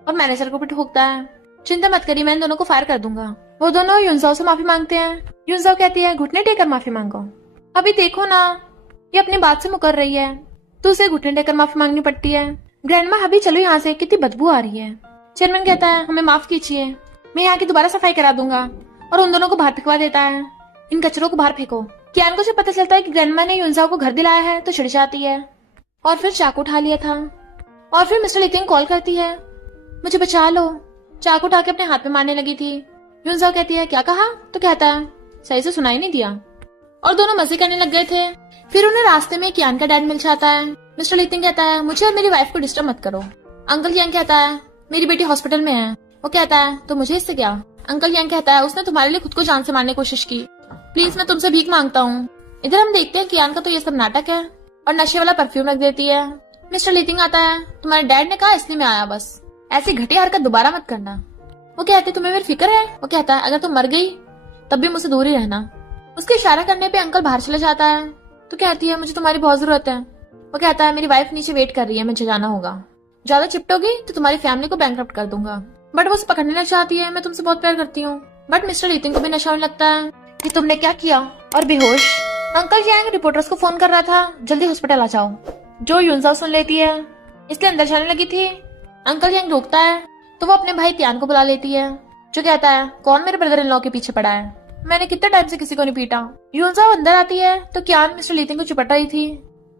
और मैनेजर को भी ठोकता है। चिंता मत करिए, मैं इन दोनों को फायर कर दूंगा। वो दोनों युनजाओ से माफी मांगते हैं। युनजाओ कहती है, घुटने टेकर माफी मांगो। अभी देखो ना, ये अपनी बात से मुकर रही है तो उसे घुटने टेकर माफी मांगनी पड़ती है। ग्रैंडमा अभी चलो यहाँ से, कितनी बदबू आ रही है। चेयरमैन कहता है, हमें माफ कीजिए, मैं यहाँ की दोबारा सफाई करा दूंगा और उन दोनों को बाहर फेंकवा देता है। इन कचरों को बाहर फेंको। कियान को जब पता चलता है कि ग्रैंडमा ने युनजाओ को घर दिलाया है तो चिढ़ जाती है और फिर चाकू उठा लिया था। और फिर मिस्टर लितिंग कॉल करती है, मुझे बचा लो। चाकू उठा के अपने हाथ पे मारने लगी थी। युनजाओ कहती है, क्या कहा? तो कहता है, सही से सुनाई नहीं दिया। और दोनों मजे करने लग गए थे। फिर उन्हें रास्ते में कियान का डैड मिल जाता है। मिस्टर लितिंग कहता है, मुझे और मेरी वाइफ को डिस्टर्ब मत करो। अंकल यांग कहता है, मेरी बेटी हॉस्पिटल में है। वो कहता है, तो मुझे इससे क्या? अंकल यांग कहता है, उसने तुम्हारे लिए खुद को जान से मारने की कोशिश की, प्लीज मैं तुमसे भीख मांगता हूँ। इधर हम देखते हैं कियान का तो ये सब नाटक है और नशे वाला परफ्यूम रख देती है। मिस्टर लीतिंग आता है, तुम्हारे डैड ने कहा इसलिए मैं आया बस, ऐसी घटिया हरकत दोबारा मत करना। वो कहती तुम्हें मेरी फिक्र है? वो कहता है अगर तुम मर गई तब भी मुझसे दूर ही रहना। उसके इशारा करने पे अंकल बाहर चले जाता है। तो कहती है मुझे तुम्हारी बहुत जरूरत है। वो कहता है मेरी वाइफ नीचे वेट कर रही है, मुझे जाना होगा, ज्यादा चिपटोगी तो तुम्हारी फैमिली को बैंकरप्ट कर दूंगा। बट वो उसे पकड़ने लग चाहती है, मैं तुमसे बहुत प्यार करती हूँ। बट मिस्टर लीतिंग को भी नशा होने लगता है कि तुमने क्या किया, और बेहोश। अंकल जैंग रिपोर्टर्स को फोन कर रहा था, जल्दी हॉस्पिटल आ जाओ। जो यूनजाओ सुन लेती है, इसलिए अंदर जाने लगी थी। अंकल जैंग रोकता है तो वो अपने भाई त्यान को बुला लेती है, जो कहता है कौन मेरे ब्रदर इन लॉ के पीछे पड़ा है, मैंने कितने टाइम से किसी को नहीं पीटा। यूनजाओ अंदर आती है तो क्यान मिस्टर लीतिंग को चिपट रही थी,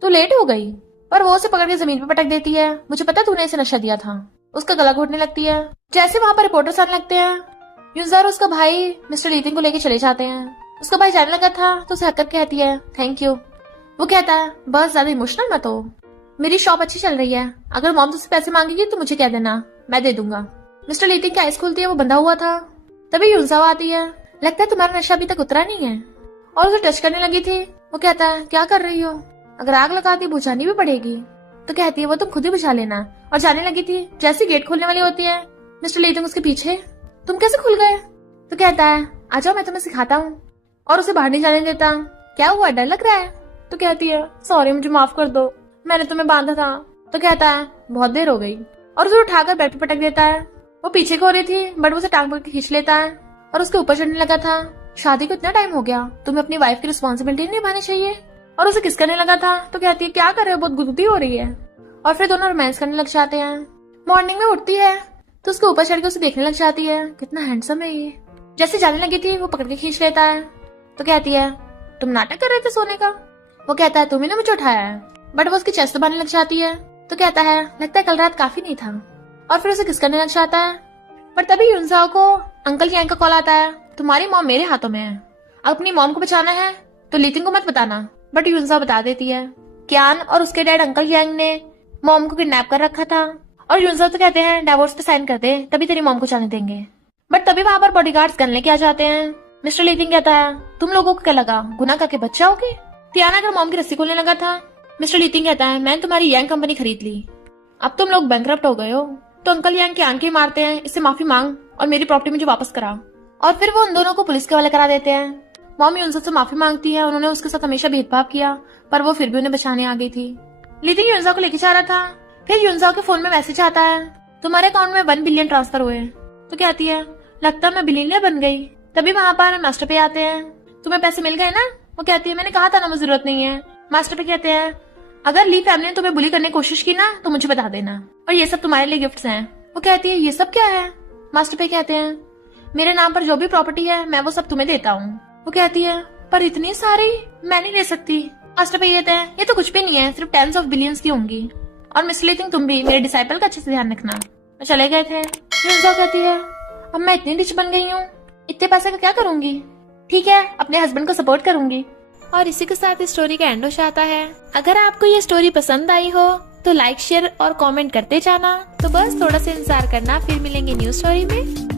तो लेट हो गई, पर वो उसे पकड़ के जमीन पे पटक देती है। मुझे पता तूने इसे नशा दिया था। उसका गला घोटने लगती है। जैसे वहां पर रिपोर्टर्स आने लगते हैं, यूनजाओ और उसका भाई मिस्टर लीतिंग को लेके चले जाते हैं। उसका भाई जाने लगा था तो उसे हक करके कहती है थैंक यू। वो कहता है बस ज्यादा इमोशनल मत हो, मेरी शॉप अच्छी चल रही है, अगर मॉम तुझसे पैसे मांगेगी तो मुझे कह देना, मैं दे दूंगा। मिस्टर लीतिंग की आइस खुलती है, वो बंधा हुआ था। तभी यूनजाओ आती है, लगता है तुम्हारा नशा अभी तक उतरा नहीं है, और उसे टच करने लगी थी। वो कहता है क्या कर रही हो, अगर आग लगाती बुझानी भी पड़ेगी। तो कहती है वो तुम खुद ही बुझा लेना, और जाने लगी थी। जैसे गेट खोलने वाली होती है, मिस्टर लीतिंग उसके पीछे, तुम कैसे खुल गए? तो कहता है आ जाओ मैं तुम्हें सिखाता हूँ, और उसे बाहर नहीं जाने देता। क्या हुआ, डर लग रहा है? तो कहती है सॉरी मुझे माफ कर दो, मैंने तुम्हें बांधा था। तो कहता है बहुत देर हो गई, और उसे उठाकर बेड पे पटक देता है। वो पीछे को हो रही थी बट वो उसे टांग पकड़ के खींच लेता है और उसके ऊपर चढ़ने लगा था। शादी को इतना टाइम हो गया, तुम्हें अपनी वाइफ की रिस्पॉन्सिबिलिटी निभानी चाहिए, और उसे किस करने लगा था। तो कहती है क्या कर रहे हो, बहुत गुदगुदी हो रही है, और फिर दोनों रोमांस करने लग जाते हैं। मॉर्निंग में उठती है तो उसके ऊपर चढ़ के उसे देखने लग जाती है, कितना हैंडसम है ये। जैसे जाने लगी थी वो पकड़ के खींच लेता है। तो कहती है तुम नाटक कर रहे थे सोने का। वो कहता है तुम्ही ने मुझे उठाया है, बट वो उसकी चेस्ट दबाने लग जाती है। तो कहता है लगता है कल रात काफी नहीं था, और फिर उसे किस करने लग जाता है। पर तभी यूनजाओ को अंकल यांग का कॉल आता है, तुम्हारी मॉम मेरे हाथों में है, अपनी मॉम को बचाना है तो लीतिंग को मत बताना। बट यूनजाओ बता देती है, क्यान और उसके डैड अंकल यांग ने मॉम को किडनैप कर रखा था, और यूनजाओ तो कहते हैं डिवोर्स पे साइन कर दे तभी तेरी मॉम को जाने देंगे। बट तभी वहां पर बॉडीगार्ड्स गन लेके आ जाते हैं। मिस्टर लीतिंग कहता है तुम लोगों को क्या लगा गुनाह करके बच जाओगे? त्याना अगर मॉम की रस्सी खोलने लगा था। मिस्टर लीतिंग कहता है मैंने तुम्हारी यांग कंपनी खरीद ली, अब तुम लोग बैंकरप्ट हो गए हो। तो अंकल यांग के आंखें मारते हैं, इससे माफी मांग और मेरी प्रॉपर्टी मुझे वापस करा, और फिर वो उन दोनों को पुलिस के हवाले करा देते हैं। मॉम यूनजाओ से माफी मांगती है, उन्होंने उसके साथ हमेशा भेदभाव किया, पर वो फिर भी उन्हें बचाने आ गई थी। लीतिंग यूनजाओ को लेके जा रहा था, फिर यूनजाओ के फोन में मैसेज आता है तुम्हारे अकाउंट में 1 बिलियन ट्रांसफर हुए। तो कहती है लगता मैं बिलियनियर बन गई। तभी वहां पर मास्टर पे आते हैं, तुम्हें पैसे मिल गए ना? वो कहती है मैंने कहा था ना मुझे जरूरत नहीं है। मास्टर पे कहते हैं अगर ली फैमिली ने तुम्हें बुली करने की कोशिश की ना तो मुझे बता देना, और ये सब तुम्हारे लिए गिफ्ट्स हैं। वो कहती है ये सब क्या है? मास्टर पे कहते हैं मेरे नाम पर जो भी प्रॉपर्टी है मैं वो सब तुम्हें देता हूँ। वो कहती है पर इतनी सारी मैं नहीं ले सकती। मास्टर पे कहते हैं ये तो कुछ भी नहीं है, सिर्फ टेंस ऑफ बिलियंस की होंगी, और मिस लीतिंग तुम भी मेरे डिसाइपल का अच्छे से ध्यान रखना। वो चले गए थे। यूनजाओ कहती है अब मैं इतनी रिच बन गई हूँ, इतने पैसे का क्या करूंगी? ठीक है अपने हस्बैंड को सपोर्ट करूंगी। और इसी के साथ इस स्टोरी का एंड हो जाता है। अगर आपको ये स्टोरी पसंद आई हो तो लाइक शेयर और कमेंट करते जाना। तो बस थोड़ा सा इंतजार करना, फिर मिलेंगे न्यू स्टोरी में।